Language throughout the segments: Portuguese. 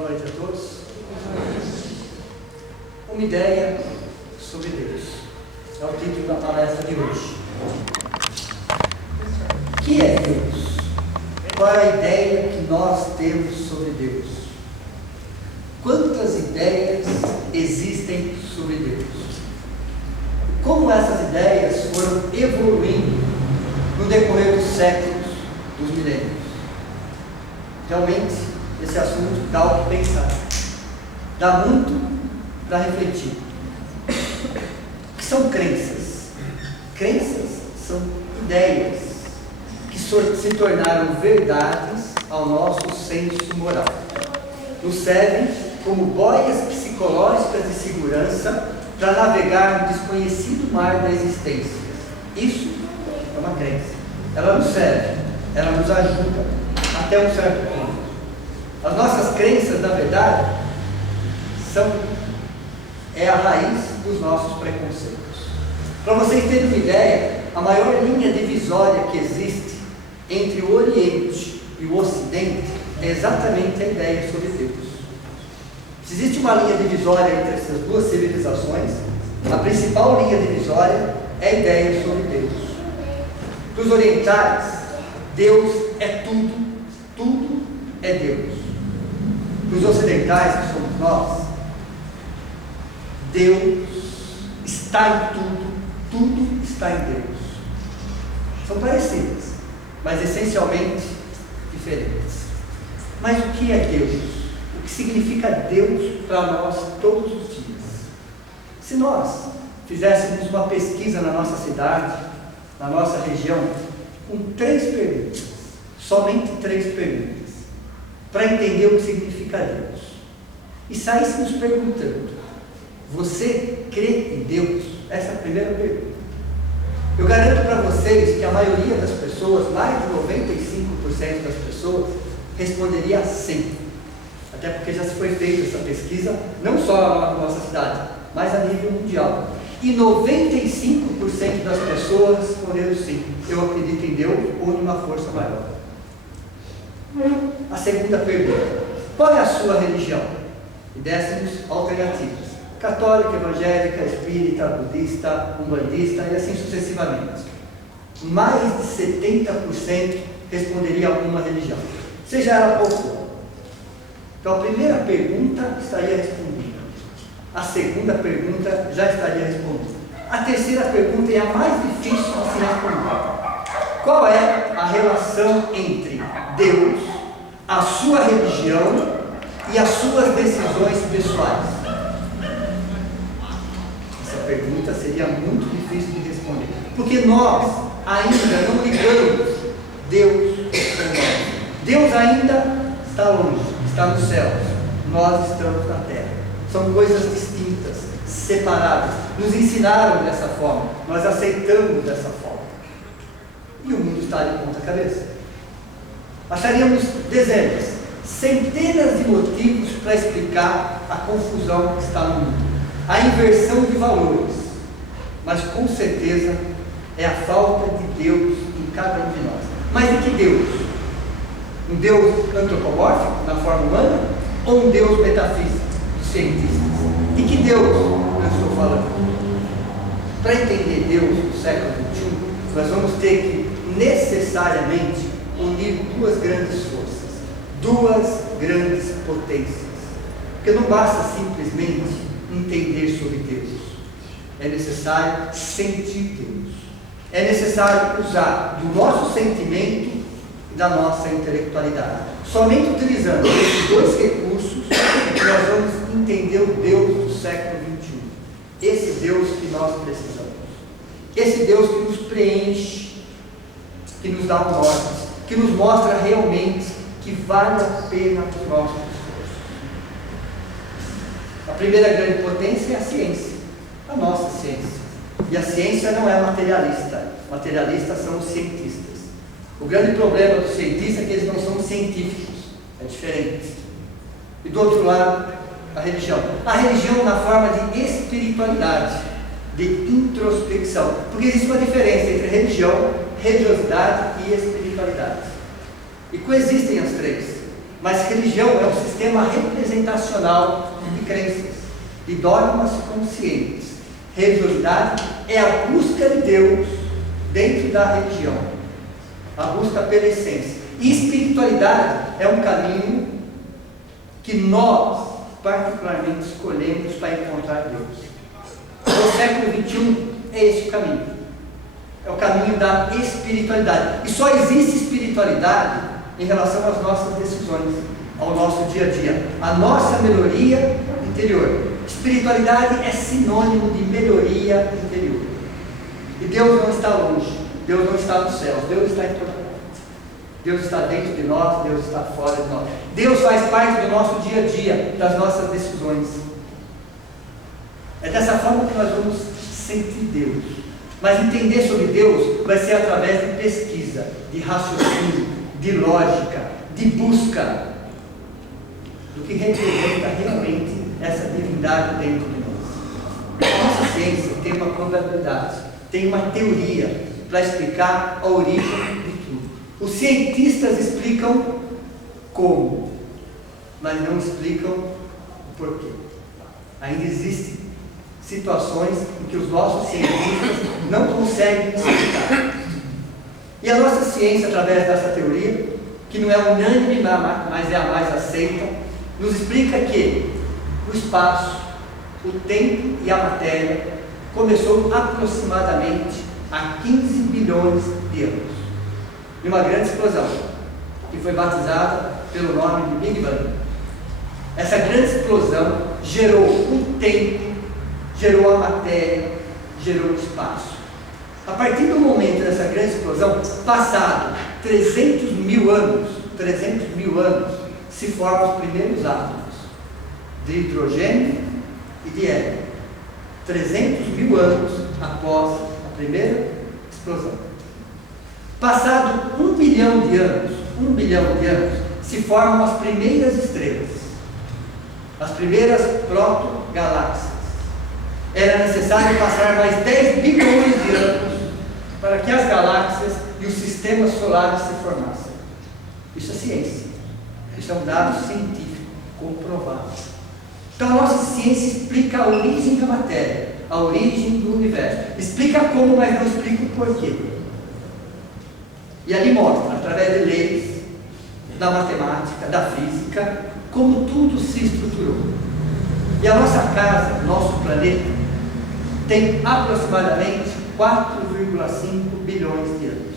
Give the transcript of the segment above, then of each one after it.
Boa noite a todos. Uma ideia sobre Deus é o título da palestra de hoje. O que é Deus? Qual é a ideia que nós temos sobre Deus? Quantas ideias existem sobre Deus? Como essas ideias foram evoluindo no decorrer dos séculos, dos milênios? Realmente, esse assunto dá o que pensar. Dá muito para refletir. O que são crenças? Crenças são ideias que se tornaram verdades ao nosso senso moral. Nos servem como boias psicológicas de segurança para navegar no desconhecido mar da existência. Isso é uma crença. Ela nos serve, ela nos ajuda até um certo ponto. As nossas crenças, na verdade, é a raiz dos nossos preconceitos. Para vocês terem uma ideia, a maior linha divisória que existe entre o Oriente e o Ocidente é exatamente a ideia sobre Deus. Se existe uma linha divisória entre essas duas civilizações, a principal linha divisória é a ideia sobre Deus. Para os orientais, Deus é tudo, tudo é Deus. Para os ocidentais, que somos nós, Deus está em tudo, tudo está em Deus. São parecidas, mas essencialmente diferentes. Mas o que é Deus? O que significa Deus para nós todos os dias? Se nós fizéssemos uma pesquisa na nossa cidade, na nossa região, com 3 perguntas, somente 3 perguntas, para entender o que significa Deus, e saíssemos perguntando: você crê em Deus? Essa é a primeira pergunta. Eu garanto para vocês que a maioria das pessoas, mais de 95% das pessoas, responderia sim. Até porque já se foi feita essa pesquisa, não só na nossa cidade, mas a nível mundial. E 95% das pessoas responderam sim. Eu acredito em Deus ou em uma força maior. A segunda pergunta: qual é a sua religião? E dessemos alternativas: católica, evangélica, espírita, budista, umbandista e assim sucessivamente. Mais de 70% responderia a alguma religião, seja ela qual for. Então a primeira pergunta estaria respondida. A segunda pergunta já estaria respondida. A terceira pergunta é a mais difícil de se responder. Qual é a relação entre Deus, a sua religião e as suas decisões pessoais? Essa pergunta seria muito difícil de responder, porque nós ainda não ligamos Deus com nós. Deus ainda está longe, está nos céus, nós estamos na terra. São coisas distintas, separadas. Nos ensinaram dessa forma, nós aceitamos dessa forma. E o mundo está de ponta cabeça. Acharíamos dezenas, centenas de motivos para explicar a confusão que está no mundo, a inversão de valores, mas com certeza é a falta de Deus em cada um de nós. Mas de que Deus? Um Deus antropomórfico, na forma humana, ou um Deus metafísico, dos cientistas? De que Deus eu estou falando? Para entender Deus no século XXI, nós vamos ter que necessariamente unir 2 grandes forças, 2 grandes potências, porque não basta simplesmente entender sobre Deus, é necessário sentir Deus, é necessário usar do nosso sentimento e da nossa intelectualidade. Somente utilizando esses 2 recursos é que nós vamos entender o Deus do século XXI, esse Deus que nós precisamos, esse Deus que nos preenche, que nos dá um norte, que nos mostra realmente que vale a pena o nosso esforço. A primeira grande potência é a ciência, a nossa ciência. E a ciência não é materialista. Materialistas são os cientistas. O grande problema dos cientistas é que eles não são científicos. É diferente. E do outro lado, a religião. A religião na forma de espiritualidade, de introspecção. Porque existe uma diferença entre religião, religiosidade e espiritualidade. E coexistem as 3. Mas religião é um sistema representacional de crenças e dogmas conscientes. Religiosidade é a busca de Deus dentro da religião, a busca pela essência. E espiritualidade é um caminho que nós, particularmente, escolhemos para encontrar Deus. No século XXI é esse o caminho. É o caminho da espiritualidade. E só existe espiritualidade em relação às nossas decisões, ao nosso dia a dia, a nossa melhoria interior. Espiritualidade é sinônimo de melhoria interior. E Deus não está longe, Deus não está nos céus, Deus está em toda parte. Deus está dentro de nós, Deus está fora de nós. Deus faz parte do nosso dia a dia, das nossas decisões. É dessa forma que nós vamos sentir Deus. Mas entender sobre Deus vai ser através de pesquisa, de raciocínio, de lógica, de busca do que representa realmente essa divindade dentro de nós. A nossa ciência tem uma probabilidade, tem uma teoria para explicar a origem de tudo. Os cientistas explicam como, mas não explicam o porquê. Ainda existem situações em que os nossos cientistas não conseguem explicar. E a nossa ciência, através dessa teoria, que não é unânime, mas é a mais aceita, nos explica que o espaço, o tempo e a matéria começou aproximadamente há 15 bilhões de anos, de uma grande explosão, que foi batizada pelo nome de Big Bang. Essa grande explosão gerou o tempo, gerou a matéria, gerou o espaço. A partir do momento dessa grande explosão, passado 300 mil anos, se formam os primeiros átomos de hidrogênio e de hélio. 300 mil anos após a primeira explosão. Passado 1 bilhão de anos, se formam as primeiras estrelas, as primeiras protogaláxias. Era necessário passar mais 10 bilhões de anos para que as galáxias e os sistemas solares se formassem. Isso é ciência. Isso é um dado científico comprovado. Então a nossa ciência explica a origem da matéria, a origem do universo. Explica como, mas não explica o porquê. E ali mostra, através de leis, da matemática, da física, como tudo se estruturou. E a nossa casa, nosso planeta, tem aproximadamente 4,5 bilhões de anos.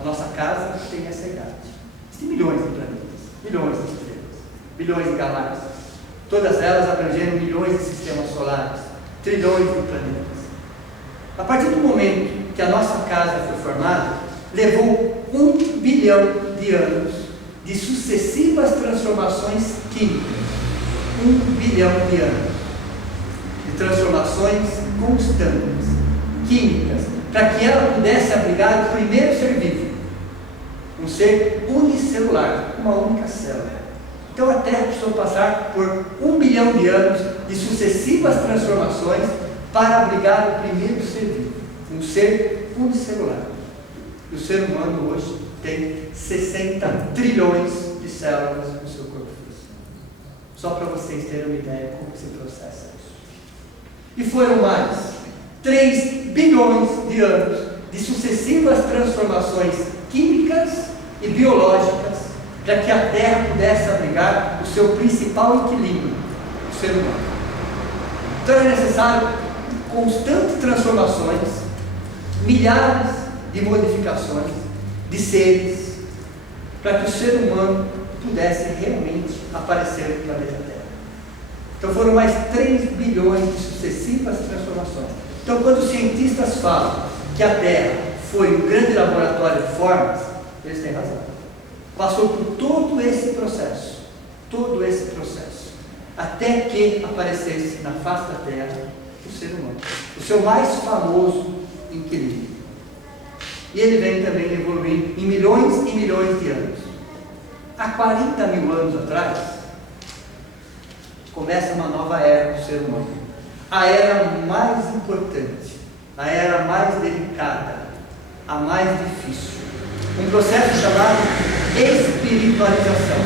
A nossa casa tem essa idade. Tem milhões de planetas, milhões de estrelas, bilhões de galáxias, todas elas abrangendo milhões de sistemas solares, trilhões de planetas. A partir do momento que a nossa casa foi formada, levou 1 bilhão de anos de sucessivas transformações químicas. 1 bilhão de anos de transformações constantes, químicas, para que ela pudesse abrigar o primeiro ser vivo, um ser unicelular, uma única célula. Então a Terra precisou passar por 1 bilhão de anos de sucessivas transformações para abrigar o primeiro ser vivo, um ser unicelular. E o ser humano hoje tem 60 trilhões de células no seu corpo físico. Só para vocês terem uma ideia de como se processa isso. E foram mais 3 bilhões de anos de sucessivas transformações químicas e biológicas para que a Terra pudesse abrigar o seu principal inquilino, o ser humano. Então é necessário constantes transformações, milhares de modificações de seres, para que o ser humano pudesse realmente aparecer no planeta Terra. Então foram mais 3 bilhões de sucessivas transformações. Então quando os cientistas falam que a Terra foi um grande laboratório de formas, eles têm razão. Passou por todo esse processo, até que aparecesse na face da Terra o ser humano, o seu mais famoso inquilino. E ele vem também evoluindo em milhões e milhões de anos. Há 40 mil anos atrás, começa uma nova era do ser humano. A era mais importante, a era mais delicada, a mais difícil. Um processo chamado espiritualização.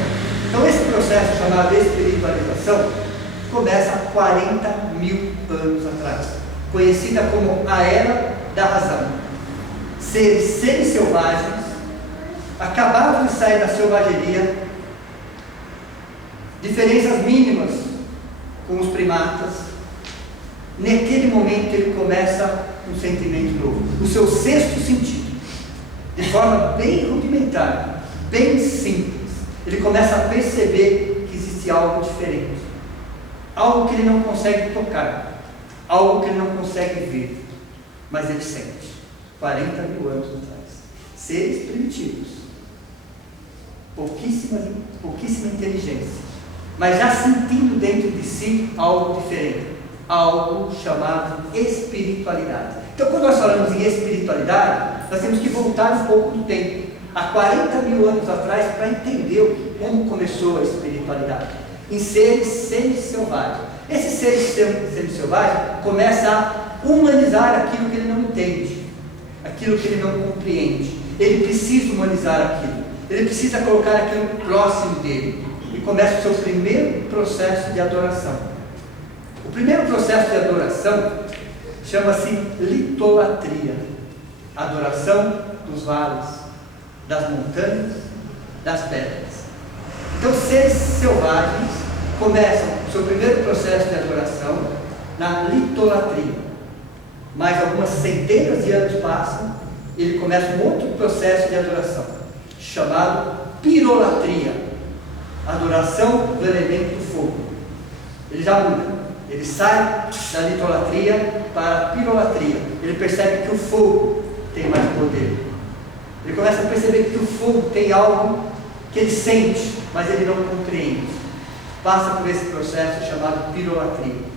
processo chamado espiritualização começa há 40 mil anos atrás, conhecida como a Era da Razão. Seres semi-selvagens acabavam de sair da selvageria, diferenças mínimas com os primatas. Naquele momento ele começa um sentimento novo, o seu sexto sentido, de forma bem rudimentar, bem simples. Ele começa a perceber que existe algo diferente, algo que ele não consegue tocar, algo que ele não consegue ver, mas ele sente. 40 mil anos atrás, seres primitivos, pouquíssima inteligência, mas já sentindo dentro de si algo diferente, algo chamado espiritualidade. Então, quando nós falamos em espiritualidade, nós temos que voltar um pouco no tempo, há 40 mil anos atrás, para entender como começou a espiritualidade, em seres semi-selvagens. Esses seres semi-selvagens começam a humanizar aquilo que ele não entende, aquilo que ele não compreende. Ele precisa humanizar aquilo, ele precisa colocar aquilo próximo dele, e começa o seu primeiro processo de adoração. O primeiro processo de adoração chama-se litolatria, adoração dos vales, das montanhas, das pedras. Então, seres selvagens começam o seu primeiro processo de adoração na litolatria. Mais algumas centenas de anos passam e ele começa um outro processo de adoração, chamado pirolatria, adoração do elemento fogo. Ele já muda. Ele sai da litolatria para a pirolatria. Ele percebe que o fogo tem mais poder. Ele começa a perceber que o fogo tem algo que ele sente, mas ele não compreende. Passa por esse processo chamado pirolatria.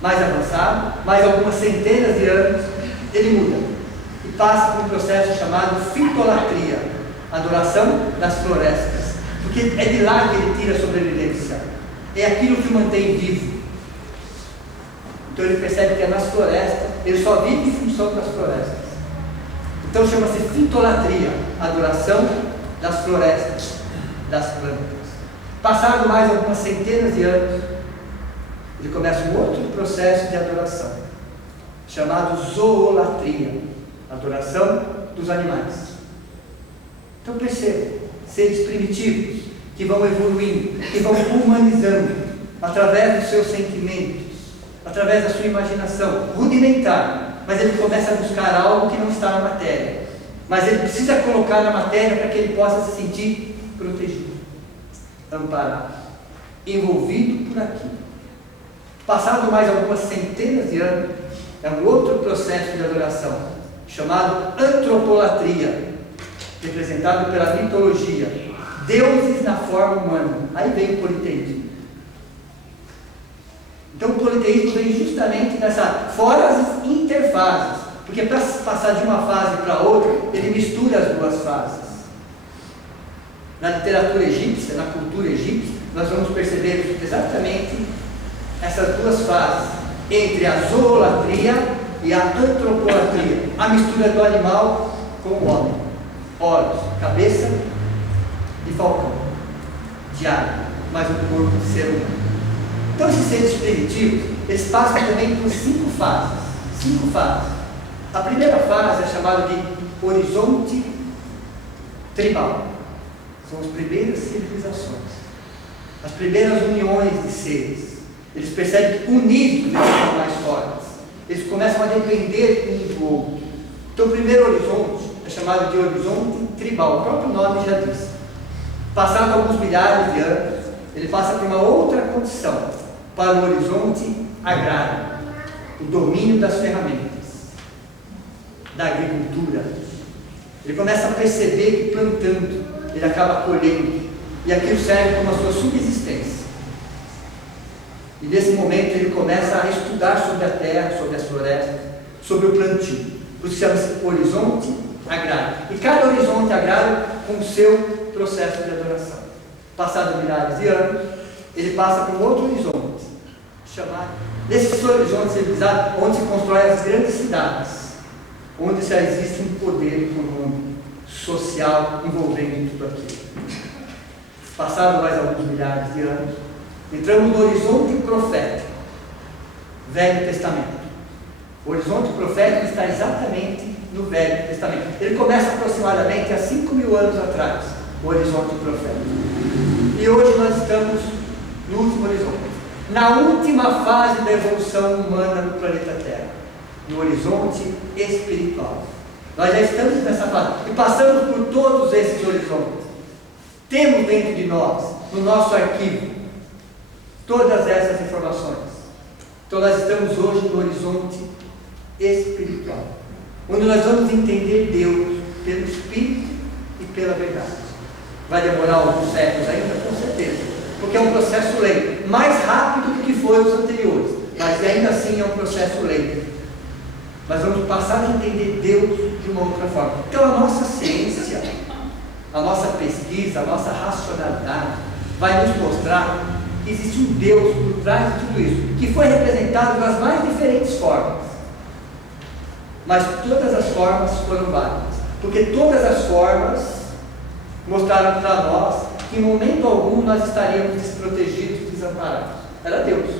Mais avançado, mais algumas centenas de anos, ele muda. E passa por um processo chamado fitolatria, adoração das florestas. Porque é de lá que ele tira a sobrevivência. É aquilo que o mantém vivo. Então ele percebe que é nas florestas, ele só vive em função das florestas. Então chama-se fitolatria, adoração das florestas, das plantas. Passado mais algumas centenas de anos, ele começa um outro processo de adoração, chamado zoolatria, adoração dos animais. Então perceba, seres primitivos, que vão evoluindo, que vão humanizando, através dos seus sentimentos, através da sua imaginação, rudimentar, mas ele começa a buscar algo que não está na matéria, mas ele precisa colocar na matéria para que ele possa se sentir protegido, amparado, envolvido por aquilo. Passado mais algumas centenas de anos, é um outro processo de adoração, chamado antropolatria, representado pela mitologia, deuses na forma humana. Aí vem o politeísmo. Então o politeísmo vem justamente nessa, fora as interfases, porque para passar de uma fase para outra, ele mistura as duas fases. Na literatura egípcia, na cultura egípcia, nós vamos perceber exatamente essas duas fases, entre a zoolatria e a antropolatria, a mistura do animal com o homem, olhos, cabeça de falcão, de águia, mas um corpo de ser humano. Então esses seres primitivos, eles passam também por 5 fases. 5 fases. A primeira fase é chamada de horizonte tribal. São as primeiras civilizações, as primeiras uniões de seres. Eles percebem que unidos eles são mais fortes. Eles começam a depender um do outro. Então o primeiro horizonte é chamado de horizonte tribal. O próprio nome já diz. Passado alguns milhares de anos, ele passa por uma outra condição, para o horizonte agrário, o domínio das ferramentas, da agricultura. Ele começa a perceber que plantando, ele acaba colhendo, e aquilo serve como a sua subsistência. E nesse momento ele começa a estudar sobre a terra, sobre as florestas, sobre o plantio. Por isso chama-se horizonte agrário. E cada horizonte agrário com o seu processo de adoração. Passado milhares de anos, ele passa por um outro horizonte, chamado, nesses horizontes civilizados, onde se constroem as grandes cidades, onde já existe um poder econômico, social, envolvendo tudo aquilo. passados mais alguns milhares de anos, entramos no horizonte profético, Velho Testamento. O horizonte profético está exatamente no Velho Testamento. Ele começa aproximadamente há 5.000 anos atrás, o horizonte profético. E hoje nós estamos no último horizonte, na última fase da evolução humana no planeta Terra, no horizonte espiritual. Nós já estamos nessa fase e passamos por todos esses horizontes. Temos dentro de nós, no nosso arquivo, todas essas informações. Então nós estamos hoje no horizonte espiritual, onde nós vamos entender Deus pelo Espírito e pela verdade. Vai demorar alguns séculos ainda, com certeza, porque é um processo lento, mais rápido do que foi os anteriores, mas ainda assim é um processo lento. Nós vamos passar a entender Deus de uma outra forma. Então a nossa ciência, a nossa pesquisa, a nossa racionalidade vai nos mostrar que existe um Deus por trás de tudo isso, que foi representado nas mais diferentes formas. Mas todas as formas foram válidas, porque todas as formas mostraram para nós que em momento algum nós estaríamos desprotegidos e desamparados. Era Deus,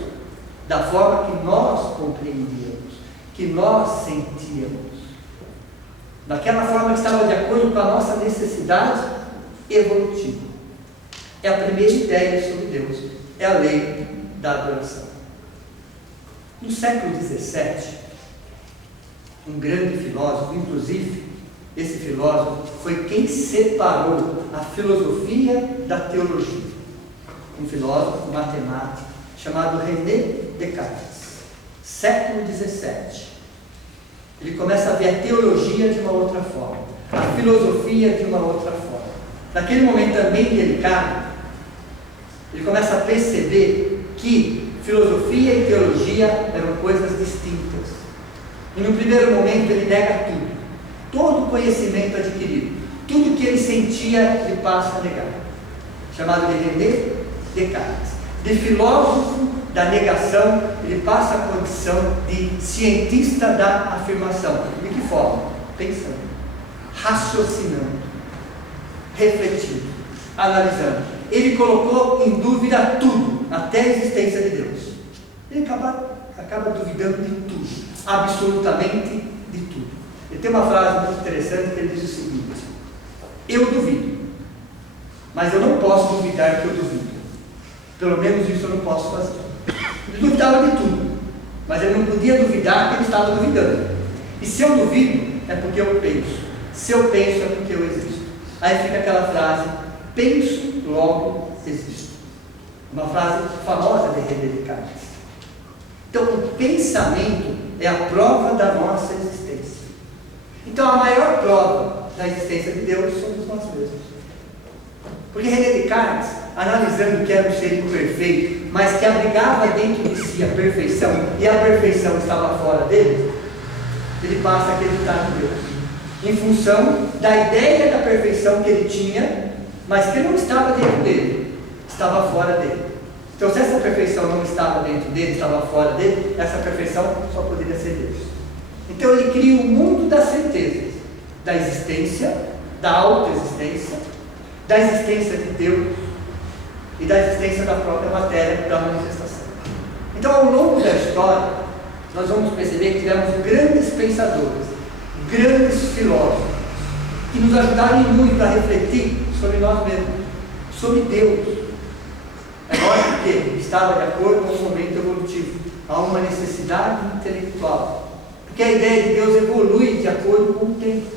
da forma que nós compreendíamos, que nós sentíamos, daquela forma que estava de acordo com a nossa necessidade evolutiva. É a primeira ideia sobre Deus, é a lei da adoração. No século XVII, um grande filósofo, inclusive, esse filósofo foi quem separou a filosofia da teologia. Um filósofo matemático chamado René Descartes, século XVII. Ele começa a ver a teologia de uma outra forma, a filosofia de uma outra forma. Naquele momento também delicado, ele começa a perceber que filosofia e teologia eram coisas distintas. E no primeiro momento ele nega tudo, todo o conhecimento adquirido, tudo que ele sentia ele passa a negar. Chamado de René Descartes. De filósofo da negação, ele passa a condição de cientista da afirmação. De que forma? Pensando, raciocinando, refletindo, analisando. Ele colocou em dúvida tudo, até a existência de Deus. Ele acaba duvidando de tudo, absolutamente de tudo. Ele tem uma frase muito interessante que ele diz o seguinte: eu duvido, mas eu não posso duvidar que eu duvido. Pelo menos isso eu não posso fazer. Ele duvidava de tudo, mas ele não podia duvidar que ele estava duvidando. E se eu duvido, é porque eu penso. Se eu penso, é porque eu existo. Aí fica aquela frase: penso, logo existo. Uma frase famosa de René Descartes. Então, o pensamento é a prova da nossa existência. Então, a maior prova da existência de Deus somos nós mesmos. Porque René Descartes, analisando que era um ser imperfeito, mas que abrigava dentro de si a perfeição, e a perfeição estava fora dele, ele passa a acreditar em Deus, em função da ideia da perfeição que ele tinha, mas que não estava dentro dele, estava fora dele. Então, se essa perfeição não estava dentro dele, estava fora dele, essa perfeição só poderia ser Deus. Então, ele cria o mundo das certezas, da existência, da autoexistência, da existência de Deus e da existência da própria matéria, da manifestação. Então, ao longo da história, nós vamos perceber que tivemos grandes pensadores, grandes filósofos, que nos ajudaram muito a refletir sobre nós mesmos, sobre Deus. É lógico que estava de acordo com o momento evolutivo, há uma necessidade intelectual, porque a ideia de Deus evolui de acordo com o tempo,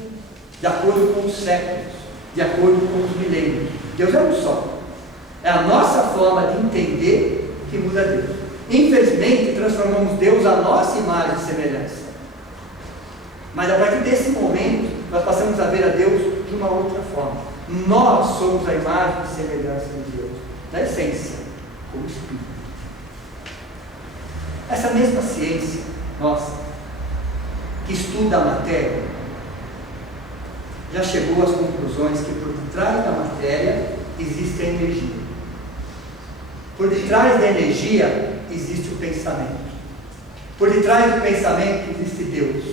de acordo com os séculos, de acordo com os milênios. Deus é um só. É a nossa forma de entender que muda Deus. Infelizmente, transformamos Deus à nossa imagem e semelhança. Mas a partir desse momento, nós passamos a ver a Deus de uma outra forma. Nós somos a imagem e semelhança de Deus, na essência, como Espírito. Essa mesma ciência nossa, que estuda a matéria, já chegou às conclusões que por detrás da matéria existe a energia. Por detrás da energia existe o pensamento. Por detrás do pensamento existe Deus.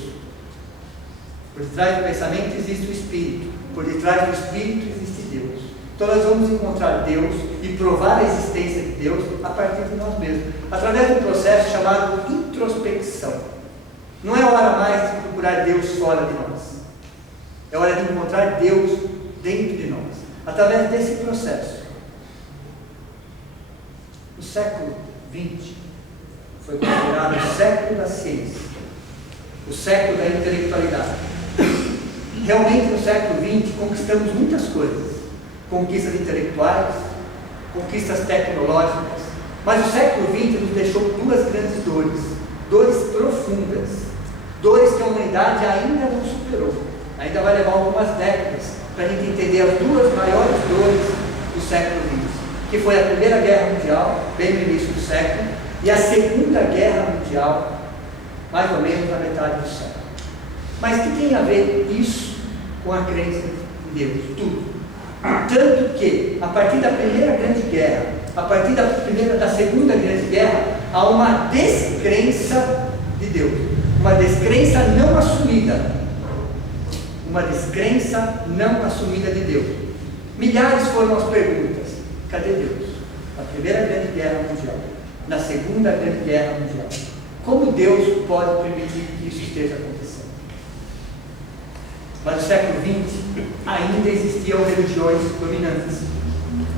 Por detrás do pensamento existe o Espírito. Por detrás do Espírito existe Deus. Então nós vamos encontrar Deus e provar a existência de Deus a partir de nós mesmos, através de um processo chamado introspecção. Não é hora mais de procurar Deus fora de nós, é hora de encontrar Deus dentro de nós, através desse processo. O século XX foi considerado o século da ciência, o século da intelectualidade. Realmente no século XX conquistamos muitas coisas, conquistas intelectuais, conquistas tecnológicas, mas o século XX nos deixou duas grandes dores, dores profundas, dores que a humanidade ainda não superou. Ainda vai levar algumas décadas para a gente entender as duas maiores dores do século XX, que foi a Primeira Guerra Mundial, bem no início do século, e a Segunda Guerra Mundial, mais ou menos na metade do século. Mas o que tem a ver isso com a crença em Deus? Tudo. Tanto que, a partir da Primeira Grande Guerra, a partir da Segunda Grande Guerra, há uma descrença de Deus, uma descrença não assumida, uma descrença não assumida de Deus. Milhares foram as perguntas: cadê Deus? Na Primeira Grande Guerra Mundial, na Segunda Grande Guerra Mundial, como Deus pode permitir que isso esteja acontecendo? Mas no século XX ainda existiam religiões dominantes,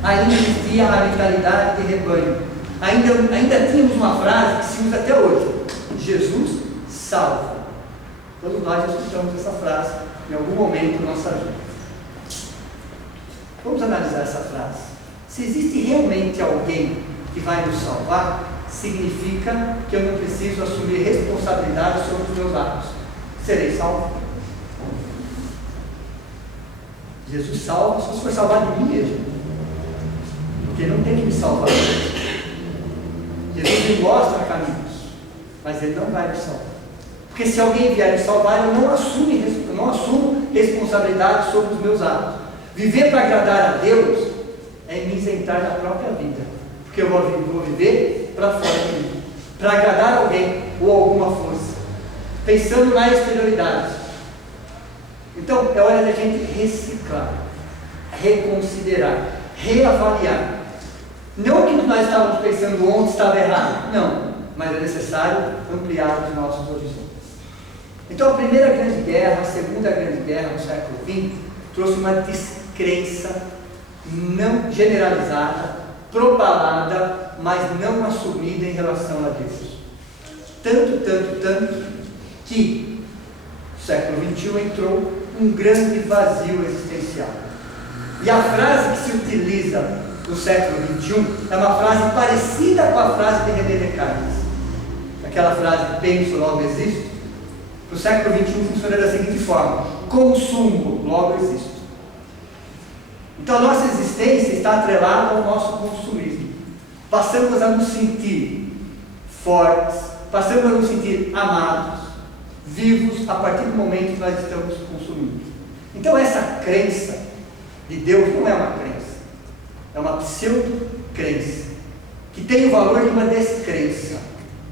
ainda existia a mentalidade de rebanho, ainda tínhamos uma frase que se usa até hoje: Jesus salva. Todos nós escutamos essa frase em algum momento da nossa vida. Vamos analisar essa frase. Se existe realmente alguém que vai nos salvar, significa que eu não preciso assumir responsabilidade sobre os meus atos. Serei salvo. Jesus salva se for salvar de mim mesmo, porque não tem que me salvar. Jesus me mostra caminhos, mas Ele não vai me salvar, porque se alguém vier me salvar, eu não assumo responsabilidade sobre os meus atos. Viver para agradar a Deus é me isentar da própria vida, porque eu vou viver para fora de mim, para agradar alguém ou alguma força, pensando na exterioridade. Então é hora da gente reciclar, reconsiderar, reavaliar. Não que nós estávamos pensando ontem estava errado, não, mas é necessário ampliar os nossos horizontes. Então a Primeira Grande Guerra, a Segunda Grande Guerra no século XX trouxe uma descrença não generalizada, propalada, mas não assumida em relação a Deus. Tanto que no século XXI entrou um grande vazio existencial. E a frase que se utiliza no século XXI é uma frase parecida com a frase de René Descartes. Aquela frase, penso, logo existo. No século XXI funciona da seguinte forma: consumo, logo existo. Então a nossa existência está atrelada ao nosso consumismo. Passamos a nos sentir fortes, passamos a nos sentir amados, vivos, a partir do momento que nós estamos consumindo. Então essa crença de Deus não é uma crença, é uma pseudo-crença, que tem o valor de uma descrença,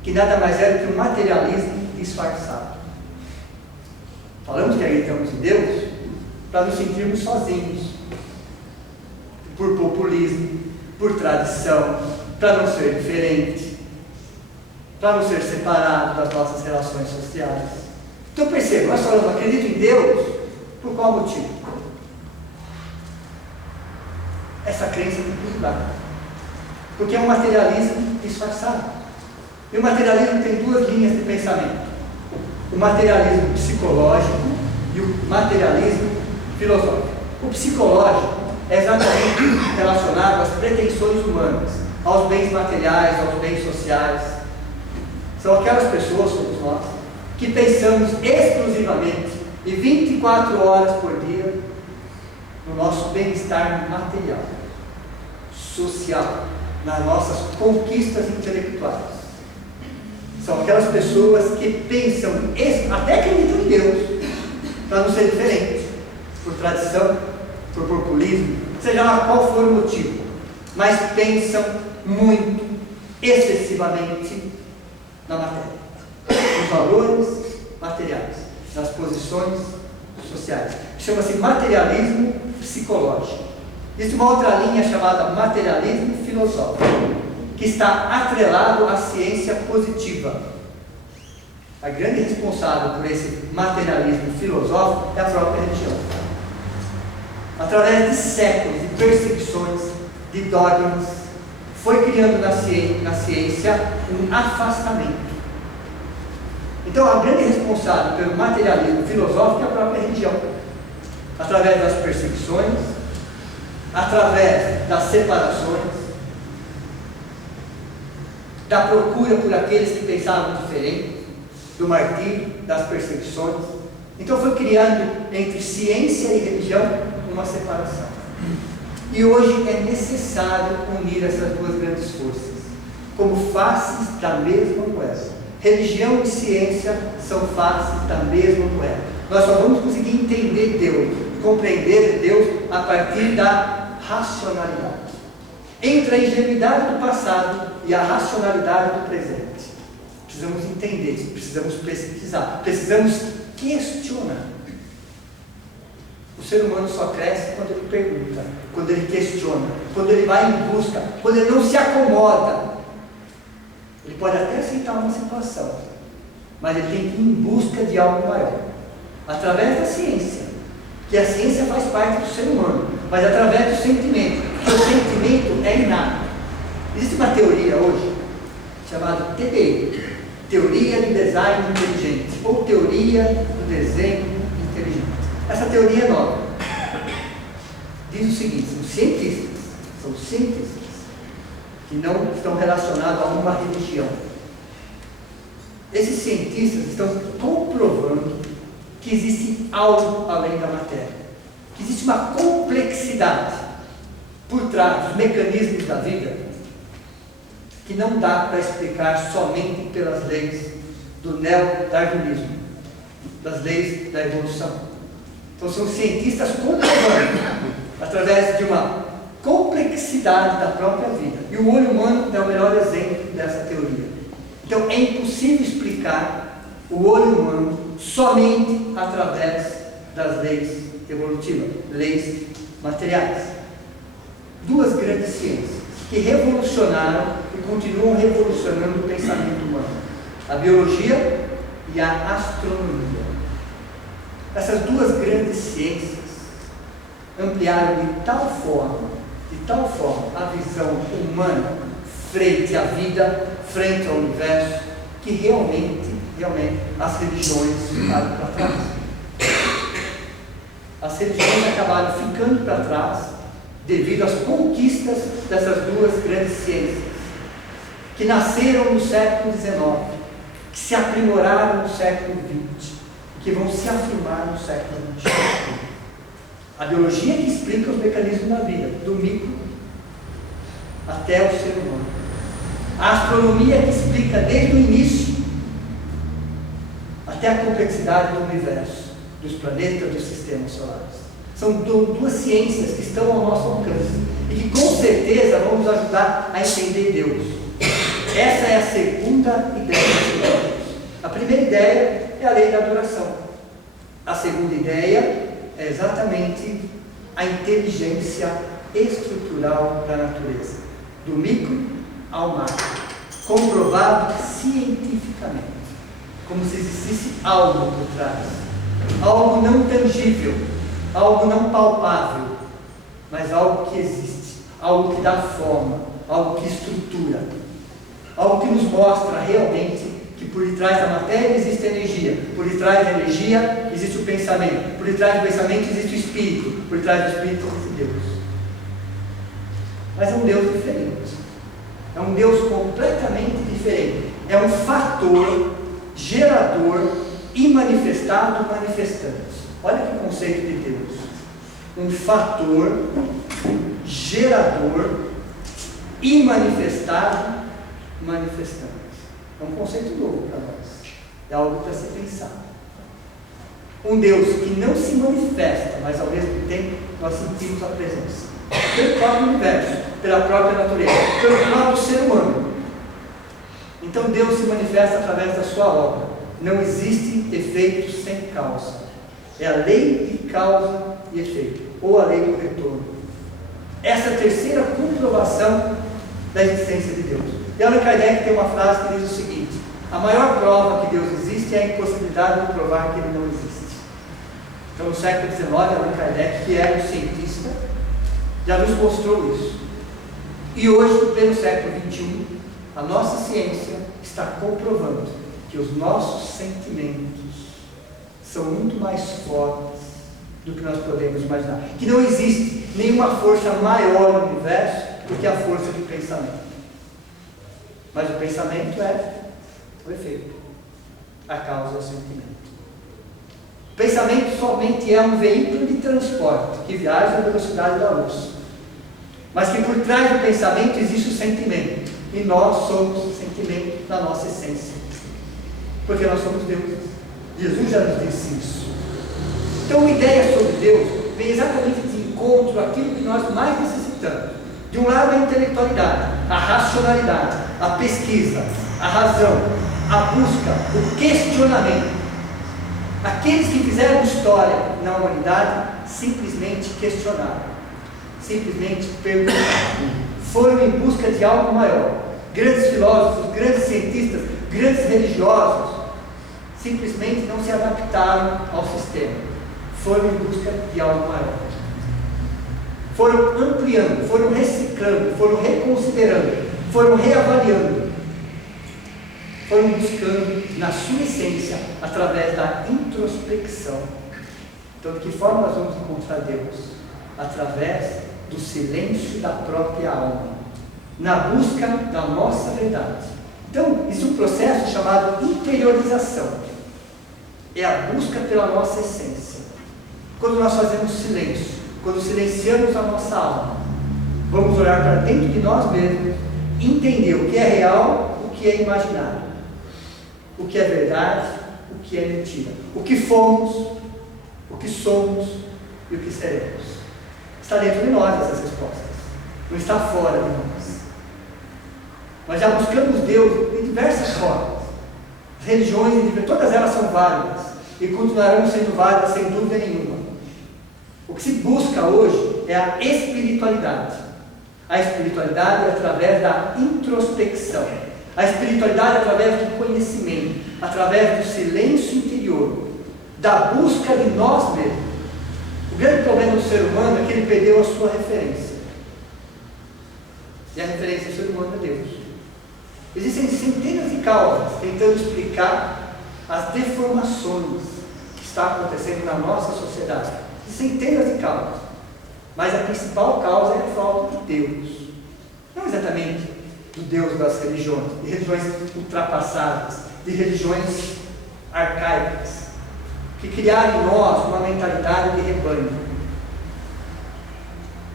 que nada mais é do que um materialismo disfarçado. Falamos que acreditamos em Deus para nos sentirmos sozinhos, por populismo, por tradição, para não ser diferente, para não ser separado das nossas relações sociais. Então perceba, nós falamos, acredito em Deus, por qual motivo? Essa crença tem que mudar, porque é um materialismo disfarçado. E o materialismo tem duas linhas de pensamento: o materialismo psicológico e o materialismo filosófico. O psicológico é exatamente relacionado às pretensões humanas, aos bens materiais, aos bens sociais. São aquelas pessoas, somos nós, que pensamos exclusivamente e 24 horas por dia no nosso bem-estar material, social, nas nossas conquistas intelectuais. São aquelas pessoas que pensam, até acreditam em Deus, para não ser diferente, por tradição, por populismo, seja lá qual for o motivo, mas pensam muito, excessivamente, na matéria, nos valores materiais, nas posições sociais. Chama-se materialismo psicológico. Existe uma outra linha chamada materialismo filosófico, que está atrelado à ciência positiva. A grande responsável por esse materialismo filosófico é a própria religião. Através de séculos de perseguições, de dogmas, foi criando na ciência um afastamento. Então, a grande responsável pelo materialismo filosófico é a própria religião. Através das perseguições, através das separações, da procura por aqueles que pensavam diferente, do martírio, das perseguições. Então foi criando entre ciência e religião uma separação. E hoje é necessário unir essas duas grandes forças, como faces da mesma moeda. Religião e ciência são faces da mesma moeda. Nós só vamos conseguir entender Deus, compreender Deus a partir da racionalidade. Entre a ingenuidade do passado e a racionalidade do presente. Precisamos entender, precisamos pesquisar, precisamos questionar. O ser humano só cresce quando ele pergunta, quando ele questiona, quando ele vai em busca, quando ele não se acomoda. Ele pode até aceitar uma situação, mas ele tem que ir em busca de algo maior, através da ciência, que a ciência faz parte do ser humano, mas através do sentimento, porque o sentimento é inato. Existe uma teoria hoje, chamada TDI, Teoria do Design Inteligente, ou Teoria do Desenho Inteligente. Essa teoria é nova. Diz o seguinte: são cientistas que não estão relacionados a uma religião. Esses cientistas estão comprovando que existe algo além da matéria, que existe uma complexidade por trás dos mecanismos da vida, que não dá para explicar somente pelas leis do neodarwinismo, das leis da evolução. Então são cientistas comprovando, através de uma complexidade da própria vida. E o olho humano é o melhor exemplo dessa teoria. Então é impossível explicar o olho humano somente através das leis evolutivas, leis materiais. Duas grandes ciências que revolucionaram e continuam revolucionando o pensamento humano: a biologia e a astronomia. Essas duas grandes ciências ampliaram de tal forma a visão humana frente à vida, frente ao universo, que realmente as religiões ficaram para trás. As religiões acabaram ficando para trás devido às conquistas dessas duas grandes ciências, que nasceram no século XIX, que se aprimoraram no século XX, que vão se afirmar no século XXI. A biologia que explica os mecanismos da vida, do micro até o ser humano. A astronomia que explica desde o início até a complexidade do universo, dos planetas, dos sistemas solares. São duas ciências que estão ao nosso alcance e que com certeza vão nos ajudar a entender Deus. Essa é a segunda ideia de Deus. A primeira ideia é a lei da adoração. A segunda ideia é exatamente a inteligência estrutural da natureza, do micro ao macro, comprovado cientificamente, como se existisse algo por trás, algo não tangível, algo não palpável, mas algo que existe, algo que dá forma, algo que estrutura, algo que nos mostra realmente que por detrás da matéria existe energia, por detrás da energia existe o pensamento, por detrás do pensamento existe o espírito, por detrás do espírito existe Deus. Mas é um Deus diferente, é um Deus completamente diferente, é um fator gerador imanifestado manifestante. Olha que conceito de Deus: um fator gerador imanifestado manifestante. É um conceito novo para nós, é algo para se pensar. Um Deus que não se manifesta, mas ao mesmo tempo nós sentimos a presença, pelo próprio universo, pela própria natureza, pelo próprio ser humano. Então Deus se manifesta através da sua obra. Não existe efeito sem causa. É a lei de causa e efeito, ou a lei do retorno. Essa terceira comprovação da existência de Deus. E Allan Kardec tem uma frase que diz o seguinte: a maior prova que Deus existe é a impossibilidade de provar que Ele não existe. Então, no século XIX, Allan Kardec, que era um cientista, já nos mostrou isso. E hoje, no pleno século XXI, a nossa ciência está comprovando que os nossos sentimentos são muito mais fortes do que nós podemos imaginar. Que não existe nenhuma força maior no universo do que a força do pensamento. Mas o pensamento é o efeito, a causa é o sentimento. O pensamento somente é um veículo de transporte que viaja à velocidade da luz. Mas que por trás do pensamento existe o sentimento. E nós somos o sentimento da nossa essência. Porque nós somos Deus. Jesus já nos disse isso. Então, uma ideia sobre Deus vem exatamente de encontro àquilo que nós mais necessitamos. De um lado, a intelectualidade, a racionalidade, a pesquisa, a razão, a busca, o questionamento. Aqueles que fizeram história na humanidade simplesmente questionaram, simplesmente perguntaram, foram em busca de algo maior. Grandes filósofos, grandes cientistas, grandes religiosos simplesmente não se adaptaram ao sistema, foram em busca de algo maior. Foram ampliando, foram reciclando, foram reconsiderando, foram reavaliando, foram buscando na sua essência, através da introspecção. Então, de que forma nós vamos encontrar Deus? Através do silêncio da própria alma, na busca da nossa verdade. Então, existe um processo chamado interiorização. É a busca pela nossa essência. Quando nós fazemos silêncio, quando silenciamos a nossa alma, vamos olhar para dentro de nós mesmos, entender o que é real, o que é imaginário, o que é verdade, o que é mentira, o que fomos, o que somos e o que seremos. Está dentro de nós essas respostas, não está fora de nós. Nós já buscamos Deus de diversas formas. As religiões, todas elas são válidas e continuarão sendo válidas sem dúvida nenhuma. O que se busca hoje é a espiritualidade. A espiritualidade é através da introspecção. A espiritualidade é através do conhecimento, através do silêncio interior, da busca de nós mesmos. O grande problema do ser humano é que ele perdeu a sua referência. E a referência do ser humano é Deus. Existem centenas de causas tentando explicar as deformações que estão acontecendo na nossa sociedade. Centenas de causas. Mas a principal causa é a falta de Deus. Não exatamente do Deus das religiões, de religiões ultrapassadas, de religiões arcaicas, que criaram em nós uma mentalidade de rebanho.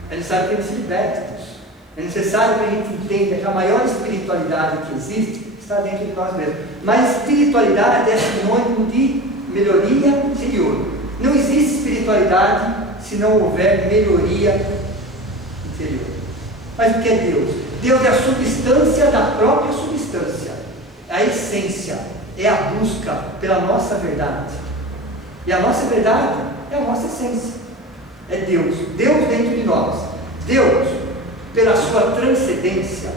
É necessário que a gente se liberte disso. É necessário que a gente entenda que a maior espiritualidade que existe está dentro de nós mesmos. Mas espiritualidade é sinônimo de melhoria interior. Não existe espiritualidade se não houver melhoria interior. Mas o que é Deus? Deus é a substância da própria substância. A essência é a busca pela nossa verdade. E a nossa verdade é a nossa essência. É Deus. Deus dentro de nós. Deus, pela sua transcendência,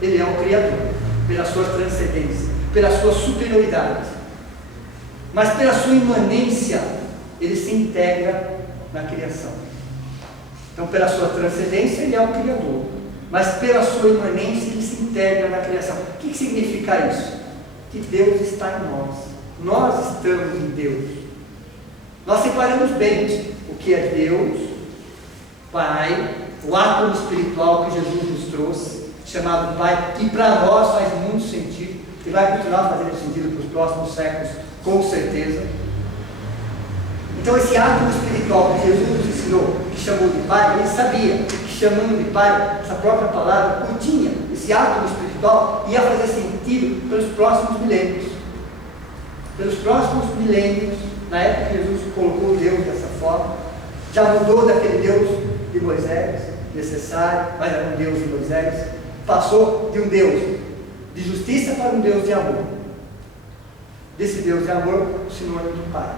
Ele é o Criador. Pela sua transcendência, pela sua superioridade. Mas pela sua imanência, Ele se integra na criação. Então, pela sua transcendência, Ele é o Criador. Mas pela sua imanência, Ele se integra na criação. O que significa isso? Que Deus está em nós. Nós estamos em Deus. Nós separamos bem o que é Deus, Pai, o átomo espiritual que Jesus nos trouxe, chamado Pai, que para nós faz muito sentido, e vai continuar fazendo sentido para os próximos séculos, com certeza. Então, esse átomo espiritual que Jesus nos ensinou, que chamou de Pai, ele sabia que chamando de Pai, essa própria palavra continha, esse átomo espiritual ia fazer sentido pelos próximos milênios. Pelos próximos milênios, na época que Jesus colocou Deus dessa forma, já mudou daquele Deus de Moisés, necessário, mas era um Deus de Moisés, passou de um Deus de justiça para um Deus de amor. Desse Deus de amor, o sinônimo do Pai.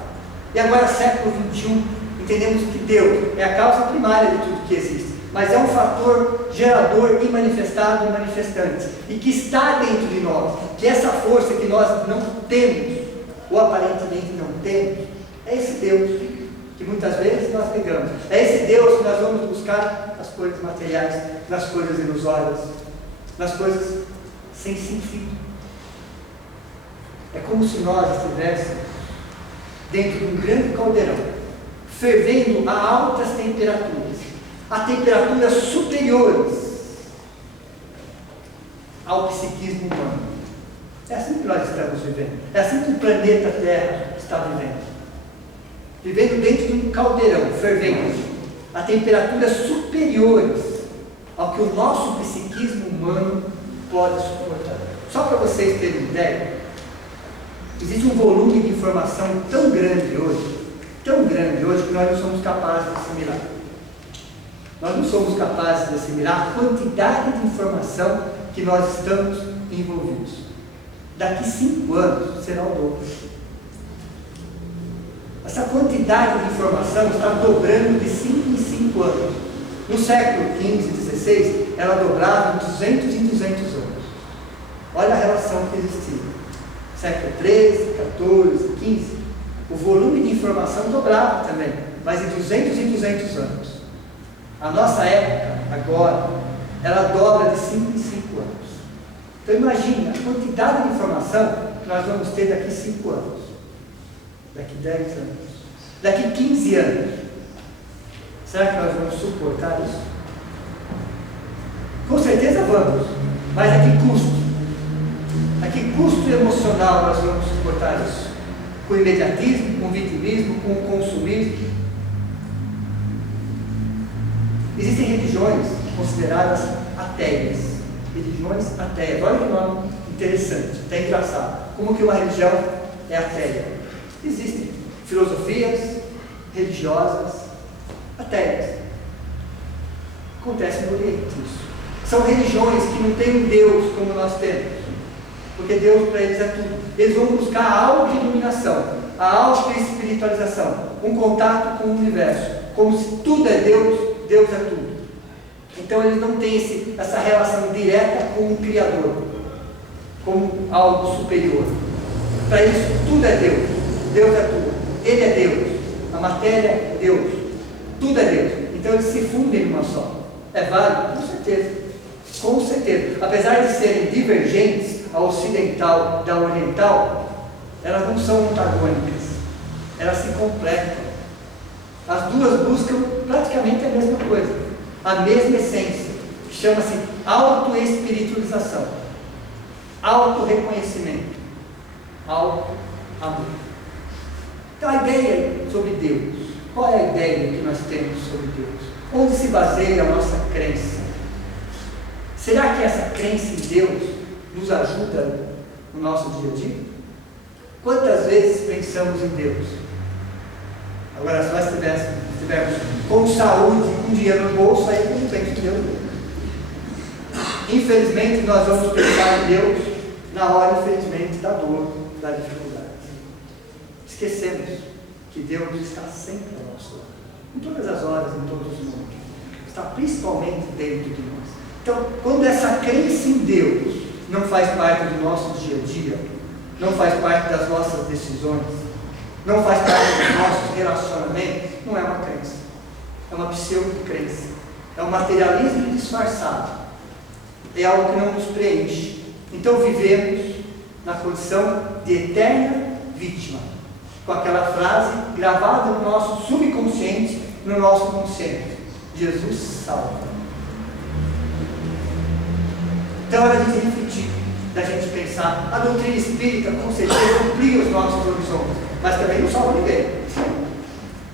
E agora, século XXI, entendemos que Deus é a causa primária de tudo que existe. mas é um fator gerador e manifestado e manifestante, e que está dentro de nós, que essa força que nós não temos, ou aparentemente não temos, é esse Deus que muitas vezes nós negamos, é esse Deus que nós vamos buscar nas coisas materiais, nas coisas ilusórias, nas coisas sem sentido. É como se nós estivéssemos dentro de um grande caldeirão, fervendo a altas temperaturas, a temperaturas superiores ao psiquismo humano. É assim que nós estamos vivendo, é assim que o planeta Terra está vivendo dentro de um caldeirão fervendo, a temperaturas superiores ao que o nosso psiquismo humano pode suportar. Só para vocês terem ideia, existe um volume de informação tão grande hoje, que nós não somos capazes de assimilar. Nós não somos capazes de assimilar a quantidade de informação que nós estamos envolvidos. Daqui 5 anos será o dobro. Essa quantidade de informação está dobrando de 5 em 5 anos. No século XV e XVI, ela dobrava de 200 em 200 anos. Olha a relação que existia. Século XIII, XIV, XV, o volume de informação dobrava também, mas de 200 em 200 anos. A nossa época, agora, ela dobra de 5 em 5 anos. Então imagine a quantidade de informação que nós vamos ter daqui 5 anos, daqui 10 anos, daqui 15 anos. Será que nós vamos suportar isso? Com certeza vamos, mas a que custo? A que custo emocional nós vamos suportar isso? Com imediatismo, com vitimismo, com consumismo? Existem religiões consideradas ateias. Religiões ateias. Olha que nome interessante, até engraçado. Como que uma religião é ateia? Existem filosofias religiosas ateias. Acontece no Oriente isso. São religiões que não têm um Deus como nós temos. Porque Deus para eles é tudo. Eles vão buscar a auto-iluminação, a auto-espiritualização, um contato com o universo. Como se tudo é Deus, Deus é tudo. Então eles não têm essa relação direta com o Criador, como algo superior. Para eles tudo é Deus, Deus é tudo. Ele é Deus, a matéria é Deus, tudo é Deus. Então eles se fundem numa só. É válido? Com certeza. Com certeza. Apesar de serem divergentes, a ocidental da oriental, elas não são antagônicas, elas se completam. As duas buscam praticamente a mesma coisa, a mesma essência, que chama-se auto-espiritualização, auto-reconhecimento, auto-amor. Então a ideia sobre Deus, qual é a ideia que nós temos sobre Deus? Onde se baseia a nossa crença? Será que essa crença em Deus nos ajuda no nosso dia a dia? Quantas vezes pensamos em Deus? Agora, se nós estivermos com saúde, com dinheiro no bolso, aí não penso em Deus. Infelizmente, nós vamos pensar em Deus na hora, infelizmente, da dor, da dificuldade. Esquecemos que Deus está sempre ao nosso lado, em todas as horas, em todos os momentos. Está principalmente dentro de nós. Então, quando essa crença em Deus não faz parte do nosso dia a dia, não faz parte das nossas decisões, não faz parte dos nossos relacionamentos, não é uma crença, é uma pseudo-crença, é um materialismo disfarçado, é algo que não nos preenche. Então vivemos na condição de eterna vítima, com aquela frase gravada no nosso subconsciente, no nosso consciente: Jesus salva. Então é hora de refletir, da gente pensar. A doutrina espírita com certeza amplia os nossos horizontes, mas também não salva ninguém.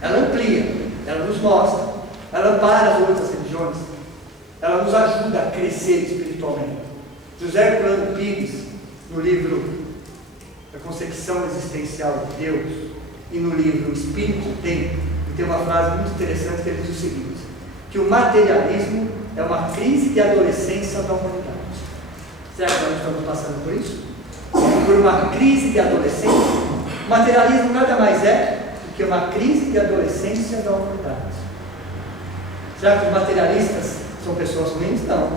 Ela amplia, ela nos mostra, ela ampara as outras religiões, ela nos ajuda a crescer espiritualmente. José Herculano Pires, no livro A Concepção Existencial de Deus e no livro O Espírito do Tempo, tem uma frase muito interessante que ele diz o seguinte: que o materialismo é uma crise de adolescência da humanidade. Será que nós estamos passando por isso? Por uma crise de adolescência? O materialismo nada mais é do que uma crise de adolescência da humanidade. Será que os materialistas são pessoas ruins? Não.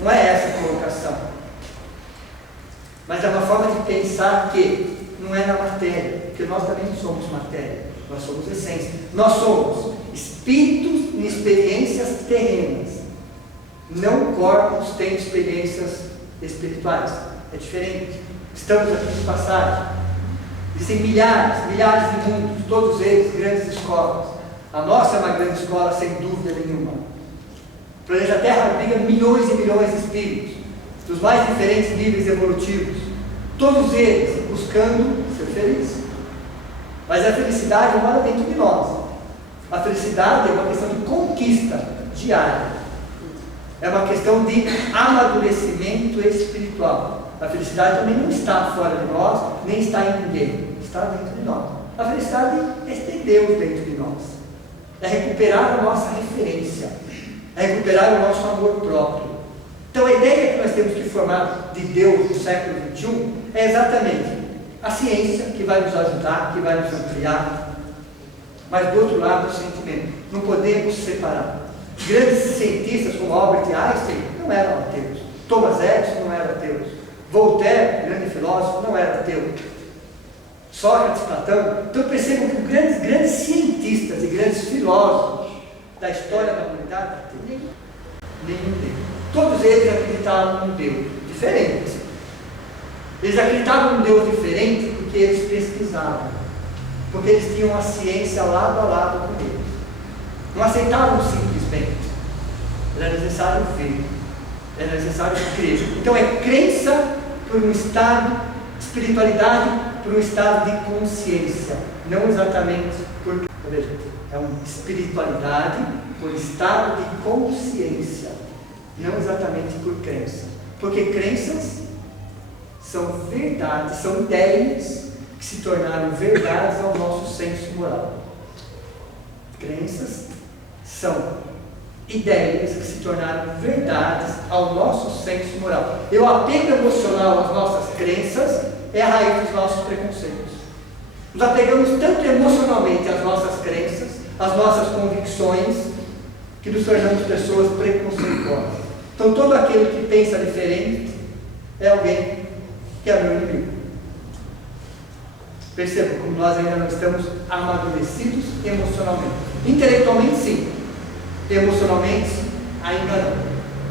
Não é essa a colocação. Mas é uma forma de pensar que não é na matéria, porque nós também não somos matéria, nós somos essência. Nós somos espíritos em experiências terrenas. Não corpos têm experiências espirituais. É diferente. Estamos aqui de passagem. Existem milhares de mundos, todos eles grandes escolas. A nossa é uma grande escola, sem dúvida nenhuma. O planeta Terra abriga milhões e milhões de espíritos, dos mais diferentes níveis evolutivos, todos eles buscando ser felizes. Mas a felicidade mora dentro de nós. A felicidade é uma questão de conquista diária. É uma questão de amadurecimento espiritual. A felicidade também não está fora de nós, nem está em ninguém. Está dentro de nós. A felicidade é ter Deus dentro de nós. É recuperar a nossa referência. É recuperar o nosso amor próprio. Então a ideia que nós temos que formar de Deus no século XXI é exatamente a ciência que vai nos ajudar, que vai nos ampliar. Mas do outro lado, o sentimento. Não podemos separar. Grandes cientistas como Albert Einstein não eram ateus. Thomas Edison não era ateu. Voltaire, grande filósofo, não era ateu. Sócrates, Platão. Então percebam que grandes cientistas e grandes filósofos da história da humanidade, nenhum deles. Todos eles acreditavam num Deus diferente. Eles acreditavam num Deus diferente porque eles pesquisavam. Porque eles tinham a ciência lado a lado com eles. Não aceitavam simplesmente. Era necessário ver. Era necessário crer. Então é crença por um estado, espiritualidade por um estado de consciência. Não exatamente por... É uma espiritualidade por estado de consciência. Não exatamente por crença. Porque crenças são verdades, são ideias que se tornaram verdades ao nosso senso moral. Crenças são ideias que se tornaram verdades ao nosso senso moral. E o apego emocional às nossas crenças é a raiz dos nossos preconceitos. Nos apegamos tanto emocionalmente às nossas crenças, às nossas convicções, que nos tornamos pessoas preconceituosas. Então todo aquele que pensa diferente é alguém que é meu inimigo. Perceba como nós ainda não estamos amadurecidos emocionalmente. Intelectualmente sim, emocionalmente ainda não.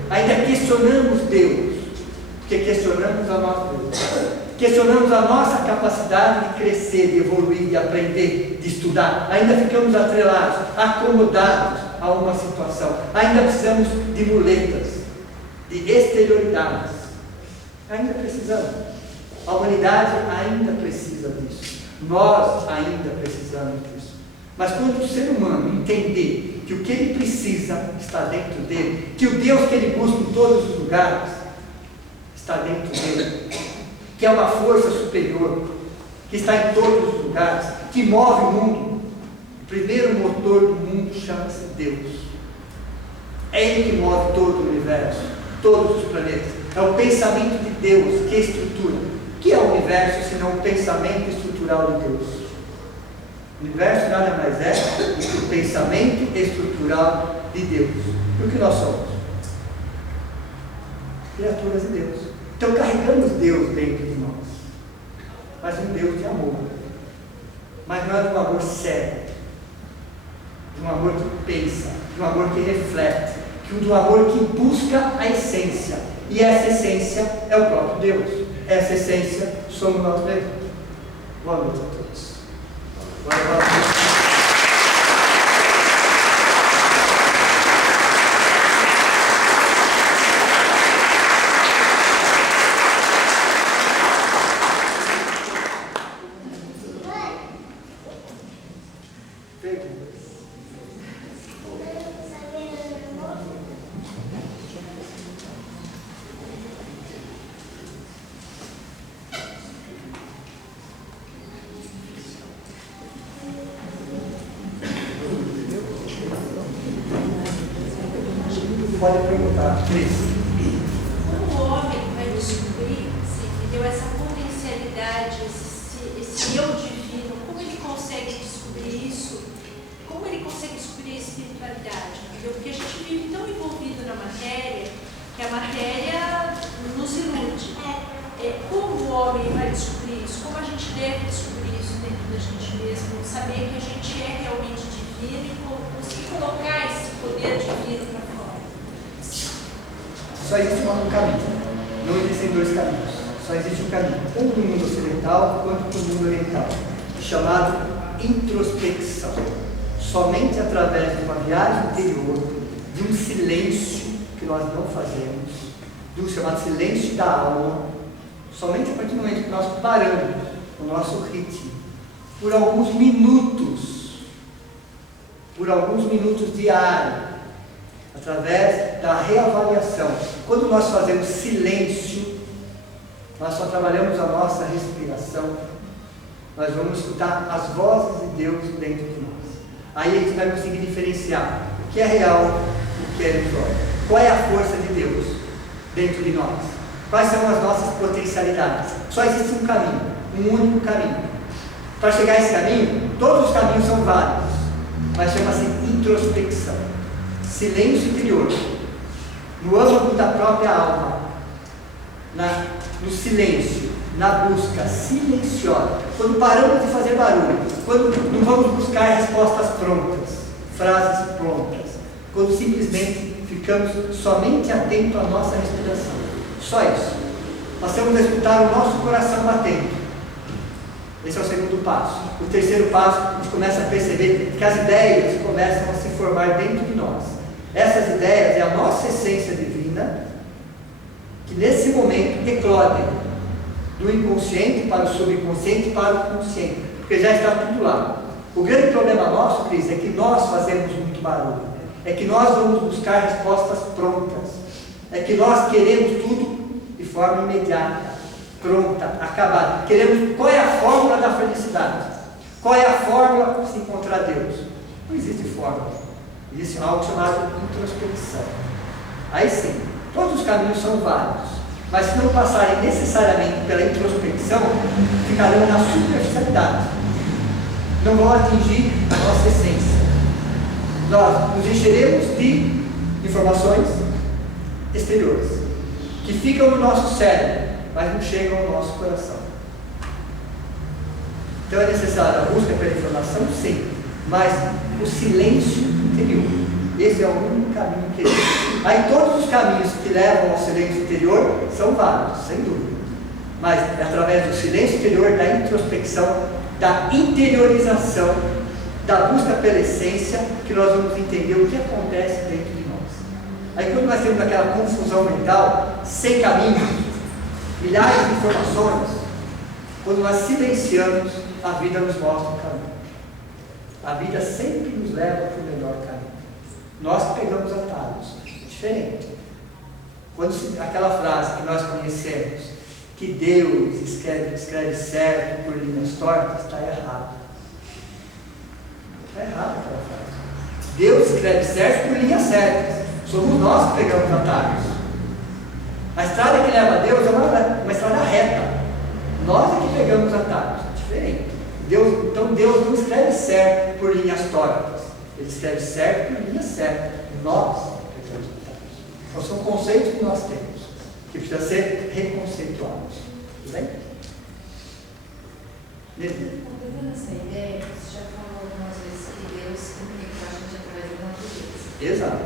Ainda questionamos Deus, porque questionamos a nós mesmos. Questionamos a nossa capacidade de crescer, de evoluir, de aprender, de estudar. Ainda ficamos atrelados, acomodados a uma situação. Ainda precisamos de muletas, de exterioridades. Ainda precisamos. A humanidade ainda precisa disso. Nós ainda precisamos disso. Mas quando o ser humano entender que o que ele precisa está dentro dele, que o Deus que ele busca em todos os lugares está dentro dele, que é uma força superior, que está em todos os lugares, que move o mundo, o primeiro motor do mundo chama-se Deus. É Ele que move todo o universo, todos os planetas. É o pensamento de Deus que estrutura. O que é o universo senão o pensamento estrutural de Deus? O universo nada mais é do que o pensamento estrutural de Deus. E o que nós somos? Criaturas de Deus. Então carregamos Deus dentro de nós. Mas um Deus de amor. Mas não é de um amor sério. De um amor que pensa. De um amor que reflete. De um amor que busca a essência. E essa essência é o próprio Deus. Essa essência somos nós mesmos. Boa noite a todos. Boa noite. Pode perguntar, Cris. Como o homem vai descobrir, entendeu, essa potencialidade, esse eu divino? Como ele consegue descobrir isso? Como ele consegue descobrir a espiritualidade? Entendeu? jovem vai descobrir isso? Como a gente deve descobrir isso dentro da gente mesmo? Saber que a gente é realmente divino e conseguir colocar esse poder divino para fora. Só existe um caminho. Não existem dois caminhos. Só existe um caminho. Tanto no mundo ocidental quanto no mundo oriental. Chamado introspecção. Somente através de uma viagem interior, de um silêncio que nós não fazemos, do chamado silêncio da alma, somente a partir do momento que nós paramos o nosso ritmo, por alguns minutos diários, através da reavaliação. Quando nós fazemos silêncio, nós só trabalhamos a nossa respiração, nós vamos escutar as vozes de Deus dentro de nós. Aí a gente vai conseguir diferenciar o que é real e o que é ilusório. Qual é a força de Deus dentro de nós? Quais são as nossas potencialidades? Só existe um caminho, um único caminho. Para chegar a esse caminho, todos os caminhos são válidos, mas chama-se introspecção, silêncio interior, no âmago da própria alma, no silêncio, na busca silenciosa, quando paramos de fazer barulho, quando não vamos buscar respostas prontas, frases prontas, quando simplesmente ficamos somente atentos à nossa respiração. Só isso. Passamos a escutar o nosso coração batendo. Esse é o segundo passo. O terceiro passo, a gente começa a perceber que as ideias começam a se formar dentro de nós. Essas ideias é a nossa essência divina, que nesse momento eclodem do inconsciente para o subconsciente para o consciente, porque já está tudo lá. O grande problema nosso, Cris, é que nós fazemos muito barulho, é que nós vamos buscar respostas prontas, é que nós queremos tudo de forma imediata, pronta, acabada. Queremos, qual é a fórmula da felicidade? Qual é a fórmula para se encontrar Deus? Não existe fórmula, existe algo chamado introspecção. Aí sim, todos os caminhos são válidos, mas se não passarem necessariamente pela introspecção, ficarão na superficialidade, não vão atingir a nossa essência. Nós nos encheremos de informações exteriores, que ficam no nosso cérebro, mas não chegam ao nosso coração. Então é necessário a busca pela informação, sim, mas o silêncio interior. Esse é o único caminho que existe. Aí todos os caminhos que levam ao silêncio interior são válidos, sem dúvida. Mas é através do silêncio interior, da introspecção, da interiorização, da busca pela essência, que nós vamos entender o que acontece dentro de nós. Aí quando nós temos aquela confusão mental, sem caminho, milhares de informações, quando nós silenciamos, a vida nos mostra o caminho. A vida sempre nos leva para o melhor caminho. Nós pegamos atalhos, diferente. Quando aquela frase que nós conhecemos, que Deus escreve certo por linhas tortas, está errado. Está errado aquela frase. Deus escreve certo por linhas certas. Somos nós que pegamos atalhos. A estrada que leva a Deus é uma estrada reta. Nós é que pegamos atalhos. Diferente. Então Deus não escreve certo por linhas tortas. Ele escreve certo por linhas certas. Nós pegamos atalhos. Então são conceitos que nós temos, que precisam ser reconceituados. Tudo bem? Completando essa ideia, você já falou algumas vezes que Deus comunica com a gente através da natureza. Exato.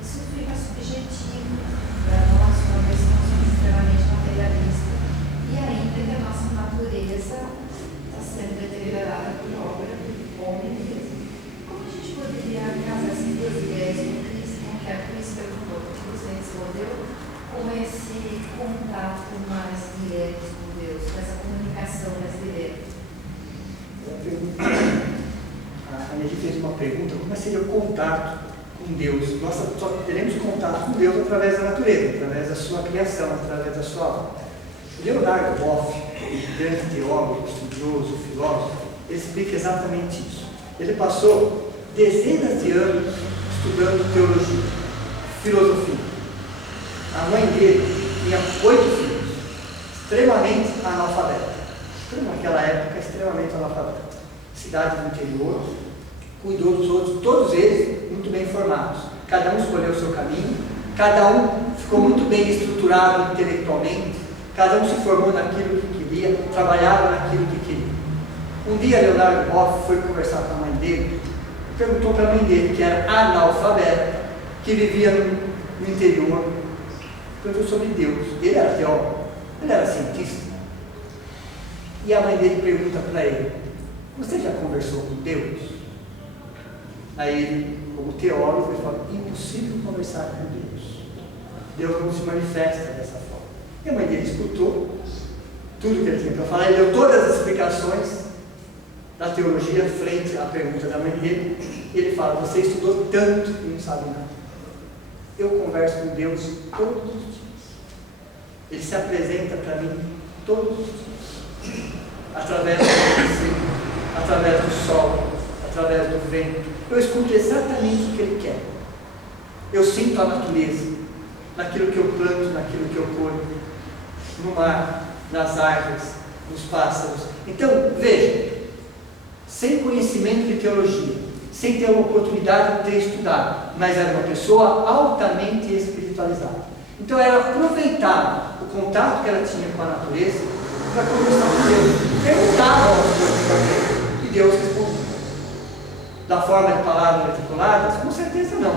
Isso fica subjetivo para nós, uma vez que nós somos extremamente materialistas, e ainda que a nossa natureza está sendo deteriorada por obra do homem mesmo. Como a gente poderia casar essas duas ideias com Cristo, com que você respondeu, com esse contato mais direto com Deus, com essa comunicação mais direta? A Neji fez uma pergunta: como seria o contato com Deus? Nós só teremos contato com Deus através da natureza, através da sua criação, através da sua alma. Leonardo Boff, grande teólogo, estudioso, filósofo, ele explica exatamente isso. Ele passou dezenas de anos estudando teologia, filosofia. A mãe dele tinha 8 filhos, extremamente analfabetos. Naquela época, extremamente analfabeto. Cidade do interior, cuidou dos outros, todos eles muito bem formados. Cada um escolheu o seu caminho, cada um ficou muito bem estruturado intelectualmente, cada um se formou naquilo que queria. queria, trabalhava naquilo que queria. Um dia, Leonardo Boff foi conversar com a mãe dele, perguntou para a mãe dele, que era analfabeta, que vivia no interior, perguntou sobre Deus. Ele era teólogo, ele era cientista. E a mãe dele pergunta para ele: você já conversou com Deus? Aí ele, como teólogo, ele fala: impossível conversar com Deus. Deus não se manifesta dessa forma. E a mãe dele escutou tudo que ele tinha para falar, ele deu todas as explicações da teologia frente à pergunta da mãe dele, e ele fala: você estudou tanto e não sabe nada. Eu converso com Deus todos os dias. Ele se apresenta para mim todos os dias, através do ensino, através do sol, através do vento. Eu escuto exatamente o que ele quer. Eu sinto a natureza, naquilo que eu planto, naquilo que eu colho, no mar, nas árvores, nos pássaros. Então, veja, sem conhecimento de teologia, sem ter a oportunidade de ter estudado, mas era uma pessoa altamente espiritualizada. Então ela aproveitava o contato que ela tinha com a natureza para conversar com Deus. Perguntava aos coisas e Deus respondia. Da forma de palavras articuladas? Com certeza não.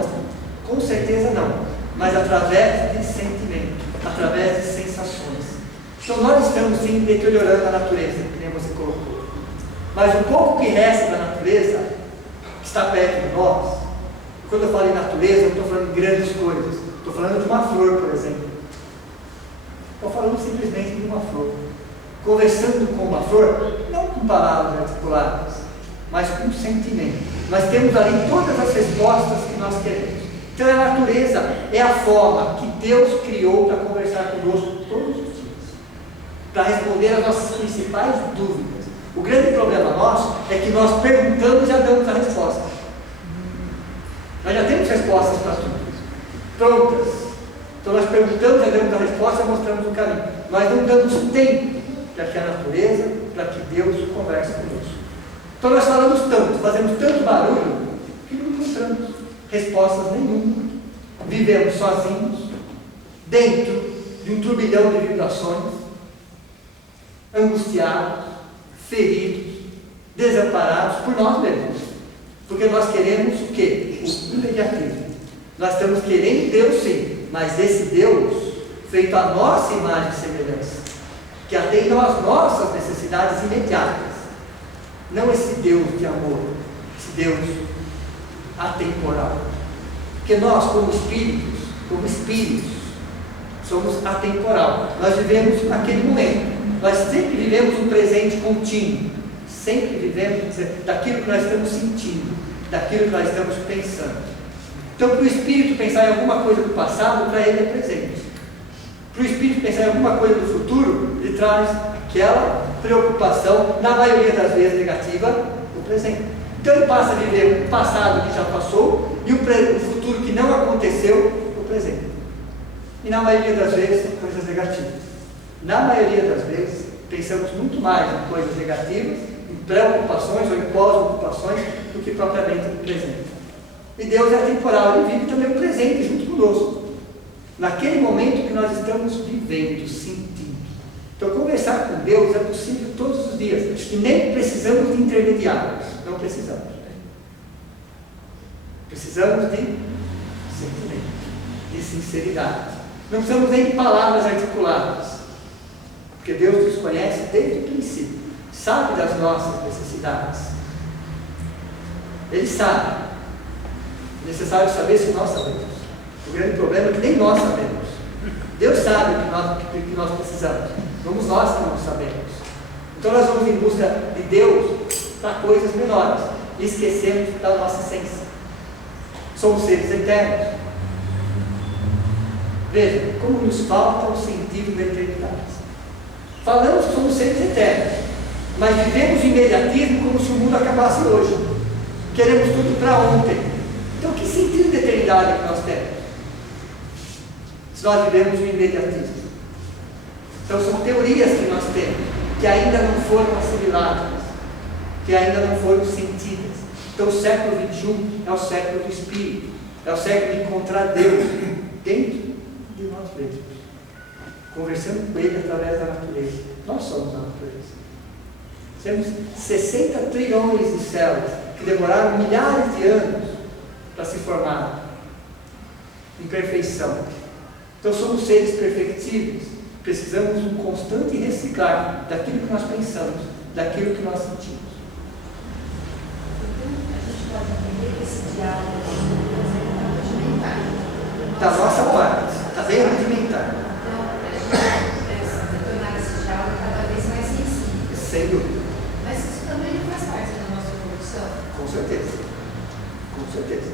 Com certeza não. Mas através de sentimento, através de sensações. Então nós estamos sim deteriorando a natureza, que nem você colocou. Mas o pouco que resta da natureza está perto de nós. Quando eu falo em natureza, eu não estou falando de grandes coisas. Estou falando de uma flor, por exemplo. Estou falando simplesmente de uma flor. Conversando com uma flor, não com palavras articuladas, mas com sentimento. Nós temos ali todas as respostas que nós queremos. Então a natureza é a forma que Deus criou para conversar conosco todos os dias, para responder às nossas principais dúvidas. O grande problema nosso é que nós perguntamos e já damos a resposta. Nós já temos respostas para tudo, prontas. Então nós perguntamos, já damos a resposta e mostramos o caminho. Nós não damos tempo para que a natureza, para que Deus converse conosco. Então nós falamos tanto, fazemos tanto barulho, que não encontramos respostas nenhuma. Vivemos sozinhos, dentro de um turbilhão de vibrações, angustiados, feridos, desamparados por nós mesmos. Porque nós queremos o quê? O imediatismo. Nós estamos querendo Deus sim, mas esse Deus feito à nossa imagem e semelhança, que atende às nossas necessidades imediatas. Não esse Deus de amor, esse Deus atemporal. Porque nós, como espíritos, somos atemporal. Nós vivemos naquele momento. Nós sempre vivemos um presente contínuo. Sempre vivemos daquilo que nós estamos sentindo, daquilo que nós estamos pensando. Então, para o espírito pensar em alguma coisa do passado, para ele é presente. Para o espírito pensar em alguma coisa do futuro, ele traz aquela preocupação, na maioria das vezes negativa, do presente. Então ele passa a viver o passado que já passou e o futuro que não aconteceu, o presente. E na maioria das vezes, coisas negativas. Na maioria das vezes, pensamos muito mais em coisas negativas, em preocupações ou em pós-ocupações, do que propriamente no presente. E Deus é temporal, Ele vive também o presente junto conosco. Naquele momento que nós estamos vivendo, sentindo. Então, conversar com Deus é possível todos os dias. E nem precisamos de intermediários. Não precisamos. Precisamos de sentimento, de sinceridade. Não precisamos nem de palavras articuladas. Porque Deus nos conhece desde o princípio. Sabe das nossas necessidades. Ele sabe. É necessário saber se nós sabemos. O grande problema é que nem nós sabemos. Deus sabe o que nós precisamos. Somos nós que não sabemos. Então nós vamos em busca de Deus para coisas menores. E esquecemos da nossa essência. Somos seres eternos. Veja, como nos falta o sentido da eternidade. Falamos que somos seres eternos, mas vivemos o imediatismo como se o mundo acabasse hoje. Queremos tudo para ontem. Então, que sentido de eternidade que nós temos? Se nós vivemos o imediatismo. Então, são teorias que nós temos, que ainda não foram assimiladas, que ainda não foram sentidas. Então, o século XXI é o século do Espírito, é o século de encontrar Deus dentro de nós mesmos. conversando com Ele através da natureza. Nós somos a natureza. Temos 60 trilhões de células que demoraram milhares de anos para se formar em perfeição. Então somos seres perfectíveis. Precisamos de um constante reciclar daquilo que nós pensamos, daquilo que nós sentimos. Então, a gente pode aprender esse diálogo rudimentar. Da nossa parte, está bem rudimentar. Então, a gente tornar esse diálogo cada vez mais sensível. Sem dúvida. Mas isso também não faz parte da nossa evolução. Com certeza. Com certeza.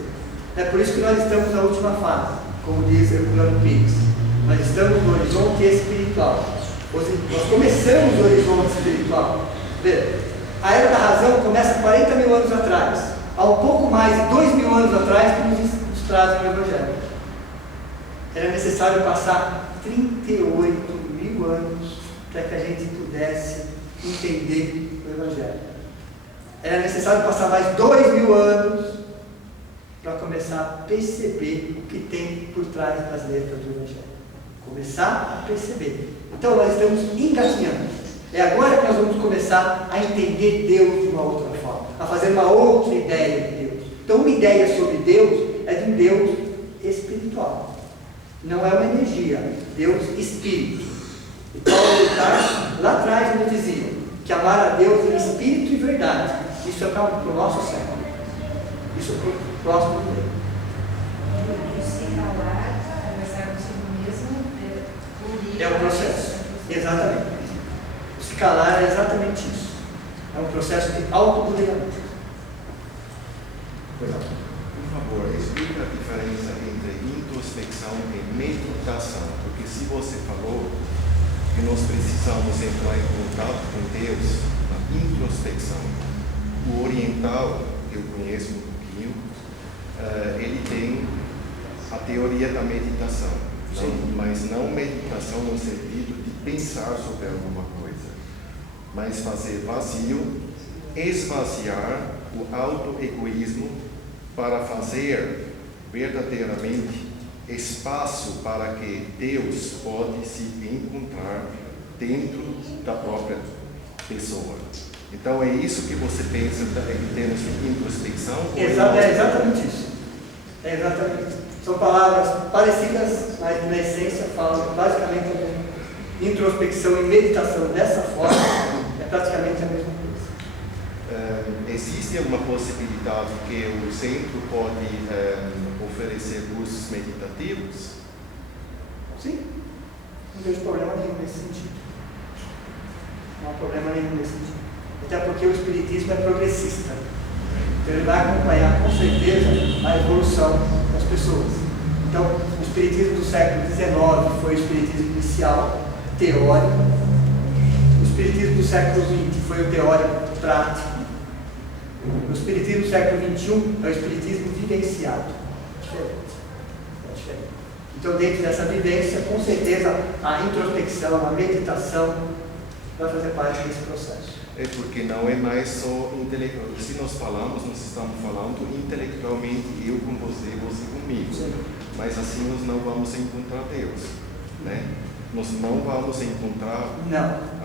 É por isso que nós estamos na última fase, como diz Herculano Pires. Nós estamos no horizonte espiritual. Nós começamos no horizonte espiritual. Veja, a Era da Razão começa 40 mil anos atrás. Há um pouco mais de 2 mil anos atrás que nos trazem o Evangelho. Era necessário passar 38 mil anos para que a gente pudesse entender o Evangelho. Era necessário passar mais 2 mil anos para começar a perceber o que tem por trás das letras do Evangelho. Começar a perceber. Então nós estamos engatinhando. É agora que nós vamos começar a entender Deus de uma outra forma, a fazer uma outra ideia de Deus. Então uma ideia sobre Deus é de um Deus espiritual. Não é uma energia, Deus espírito. E Paulo lá atrás nos dizia que amar a Deus em espírito e verdade. Isso é para o nosso século. Isso é para o próximo tempo. Se calar, conversar consigo mesmo, É o processo. Exatamente. O se calar é exatamente isso. É um processo de automodelamento. Por favor, explica a diferença entre introspecção e meditação. Porque se você falou que nós precisamos entrar em contato com Deus na introspecção, o oriental, eu conheço um pouquinho, ele tem a teoria da meditação, mas não meditação no sentido de pensar sobre alguma coisa, mas fazer vazio, esvaziar o auto-egoísmo para fazer verdadeiramente espaço para que Deus pode se encontrar dentro da própria pessoa. Então é isso que você pensa em termos de introspecção? É exatamente isso. É exatamente isso. São palavras parecidas, mas na essência falam basicamente introspecção e meditação dessa forma é praticamente a mesma coisa. Existe alguma possibilidade que o centro pode oferecer cursos meditativos? Sim, não vejo problema nenhum nesse sentido. Não há problema nenhum nesse sentido. Até porque o Espiritismo é progressista. Então ele vai acompanhar com certeza a evolução das pessoas. Então, o Espiritismo do século XIX foi o Espiritismo inicial, teórico. O Espiritismo do século XX foi o teórico prático. O Espiritismo do século XXI é o Espiritismo vivenciado. É diferente. Então, dentro dessa vivência, com certeza, a introspecção, a meditação vai fazer parte desse processo. É porque não é mais só intelectual. Se nós falamos, nós estamos falando intelectualmente, eu com você, você comigo. Sim. Mas assim nós não vamos encontrar Deus, né? Nós não vamos encontrar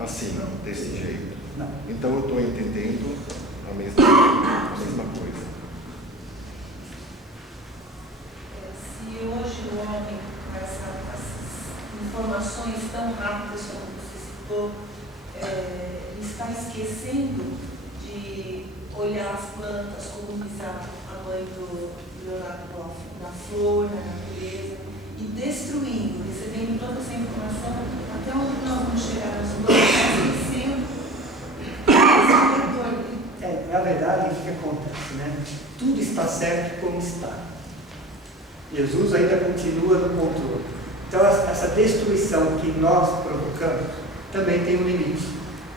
assim, desse jeito. Não. Então eu estou entendendo a mesma coisa. Se hoje o homem, com essas informações tão rápidas como você citou, está esquecendo de olhar as plantas, como diz a mãe do Leonardo Boff, na flor, na natureza, e destruindo, recebendo toda essa informação, até onde nós vamos chegar nas plantas, esquecendo esse retorno. Na verdade, o que acontece, né? Tudo está certo como está. Jesus ainda continua no controle. Então, essa destruição que nós provocamos também tem um limite.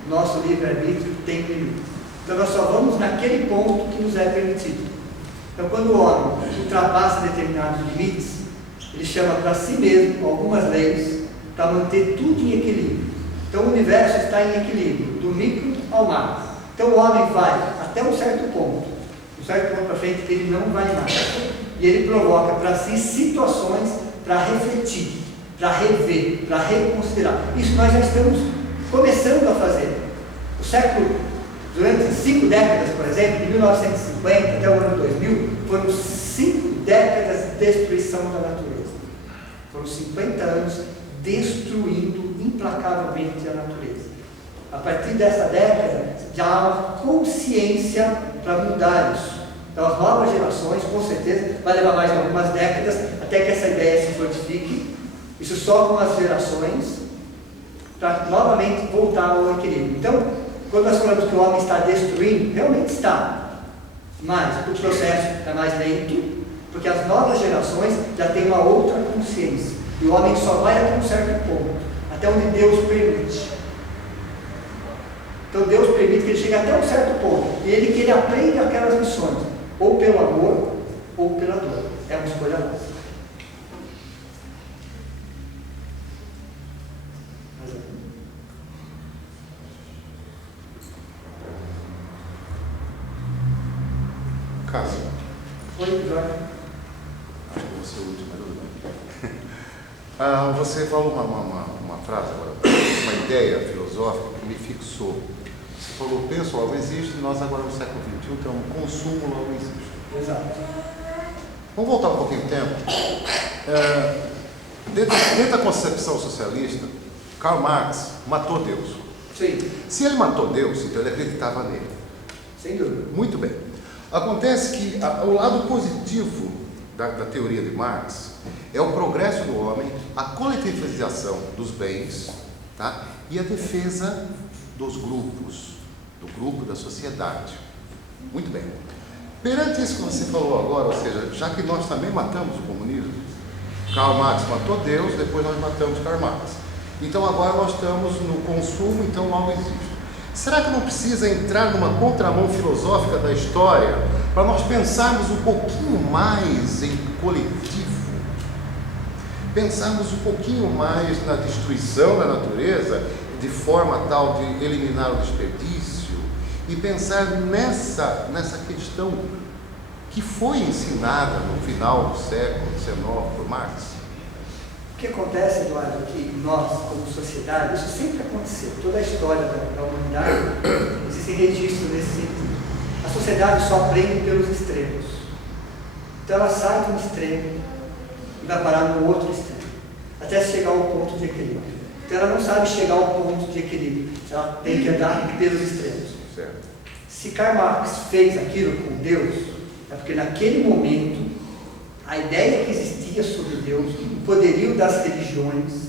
Nosso livre-arbítrio tem um limite. Então, nós só vamos naquele ponto que nos é permitido. Então, quando o homem ultrapassa determinados limites, ele chama para si mesmo algumas leis para manter tudo em equilíbrio. Então, o universo está em equilíbrio, do micro ao macro. Então, o homem vai até um certo ponto para frente que ele não vai mais. E ele provoca para si situações para refletir. para rever, para reconsiderar. Isso nós já estamos começando a fazer. O século, durante 5 décadas, por exemplo, de 1950 até o ano 2000, foram 5 décadas de destruição da natureza. Foram 50 anos destruindo implacavelmente a natureza. A partir dessa década, já há uma consciência para mudar isso. Então, as novas gerações, com certeza, vai levar mais algumas décadas até que essa ideia se fortifique. Isso só com as gerações, para novamente voltar ao equilíbrio. Então, quando nós falamos que o homem está destruindo, realmente está. Mas o processo é mais lento, porque as novas gerações já têm uma outra consciência. E o homem só vai até um certo ponto, até onde Deus permite. Então Deus permite que ele chegue até um certo ponto, e que ele aprenda aquelas lições, ou pelo amor, ou pela dor. É uma escolha nossa. Cássio. Oi, Jorge. Acho que você é o último, mas tudo bem. Você falou uma frase agora, uma ideia filosófica que me fixou. Você falou, pessoal, existe, nós agora no século XXI temos consumo, logo existe. Exato. Vamos voltar um pouquinho de tempo. Dentro da concepção socialista, Karl Marx matou Deus. Sim. Se ele matou Deus, então ele acreditava nele. Sem dúvida. Muito bem. Acontece que o lado positivo da teoria de Marx é o progresso do homem, a coletivização dos bens, tá? E a defesa dos grupos, do grupo, da sociedade. Muito bem. Perante isso que você falou agora, ou seja, já que nós também matamos o comunismo, Karl Marx matou Deus, depois nós matamos Karl Marx. Então agora nós estamos no consumo, então logo existe. Será que não precisa entrar numa contramão filosófica da história para nós pensarmos um pouquinho mais em coletivo? Pensarmos um pouquinho mais na destruição da natureza de forma tal de eliminar o desperdício e pensar nessa questão que foi ensinada no final do século XIX por Marx? O que acontece, Eduardo, é que nós, como sociedade, isso sempre aconteceu, toda a história da humanidade, existem registros nesse sentido. A sociedade só aprende pelos extremos. Então ela sai de um extremo e vai parar no outro extremo, até chegar ao ponto de equilíbrio. Então ela não sabe chegar ao ponto de equilíbrio, ela tem que andar pelos extremos. Certo. Se Karl Marx fez aquilo com Deus, é porque naquele momento a ideia que existia sobre Deus, o poderio das religiões,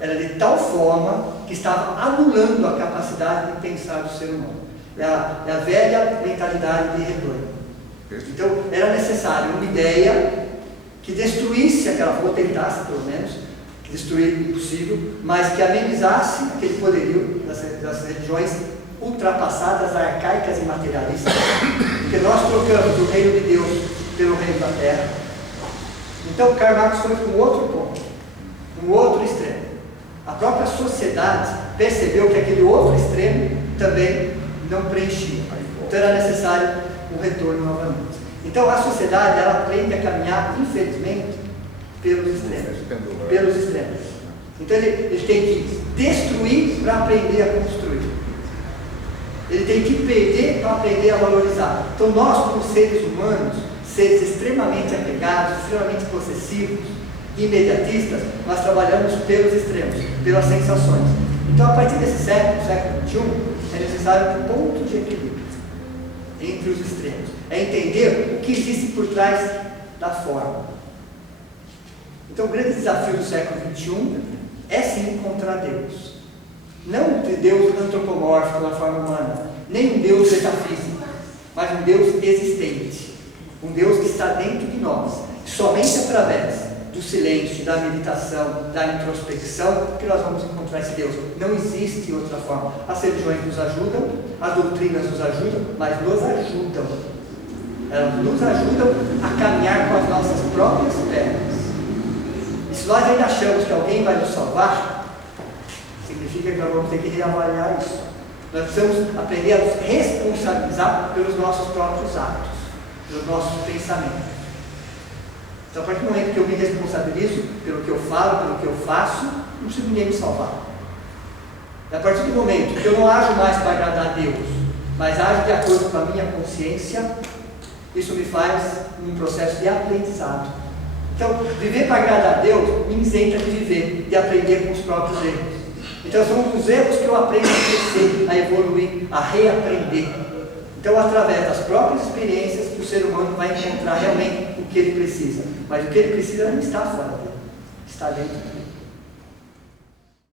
era de tal forma que estava anulando a capacidade de pensar do ser humano. É a velha mentalidade de rebanho. Então, era necessário uma ideia que destruísse aquela, ou tentasse pelo menos, que destruir impossível, mas que amenizasse aquele poderio das religiões ultrapassadas, arcaicas e materialistas, porque nós trocamos o reino de Deus pelo reino da terra. Então, Karl Marx foi para um outro ponto, um outro extremo. A própria sociedade percebeu que aquele outro extremo também não preenchia. Então, era necessário um retorno novamente. Então, a sociedade, ela aprende a caminhar, infelizmente, pelos extremos. Pelos extremos. Então, ele tem que destruir para aprender a construir. Ele tem que perder para aprender a valorizar. Então, nós, como seres humanos, seres extremamente apegados, extremamente possessivos, imediatistas, nós trabalhamos pelos extremos, pelas sensações. Então, a partir desse século XXI, é necessário um ponto de equilíbrio entre os extremos. É entender o que existe por trás da forma. Então, o grande desafio do século XXI é sim encontrar Deus. Não um Deus antropomórfico na forma humana, nem um Deus metafísico, mas um Deus existente. Um Deus que está dentro de nós. Somente através do silêncio, da meditação, da introspecção, que nós vamos encontrar esse Deus. Não existe outra forma. As religiões nos ajudam, as doutrinas nos ajudam, mas nos ajudam. Elas nos ajudam a caminhar com as nossas próprias pernas. E se nós ainda achamos que alguém vai nos salvar, significa que nós vamos ter que reavaliar isso. Nós precisamos aprender a nos responsabilizar pelos nossos próprios atos, pelos nossos pensamentos. Então, a partir do momento que eu me responsabilizo pelo que eu falo, pelo que eu faço, não preciso ninguém me salvar. A partir do momento que eu não ajo mais para agradar a Deus, mas ajo de acordo com a minha consciência, isso me faz um processo de aprendizado. Então, viver para agradar a Deus me isenta de viver, de aprender com os próprios erros. Então, são os erros que eu aprendo a crescer, a evoluir, a reaprender. Então, através das próprias experiências que o ser humano vai encontrar realmente o que ele precisa. Mas o que ele precisa não está fora dele, está dentro dele.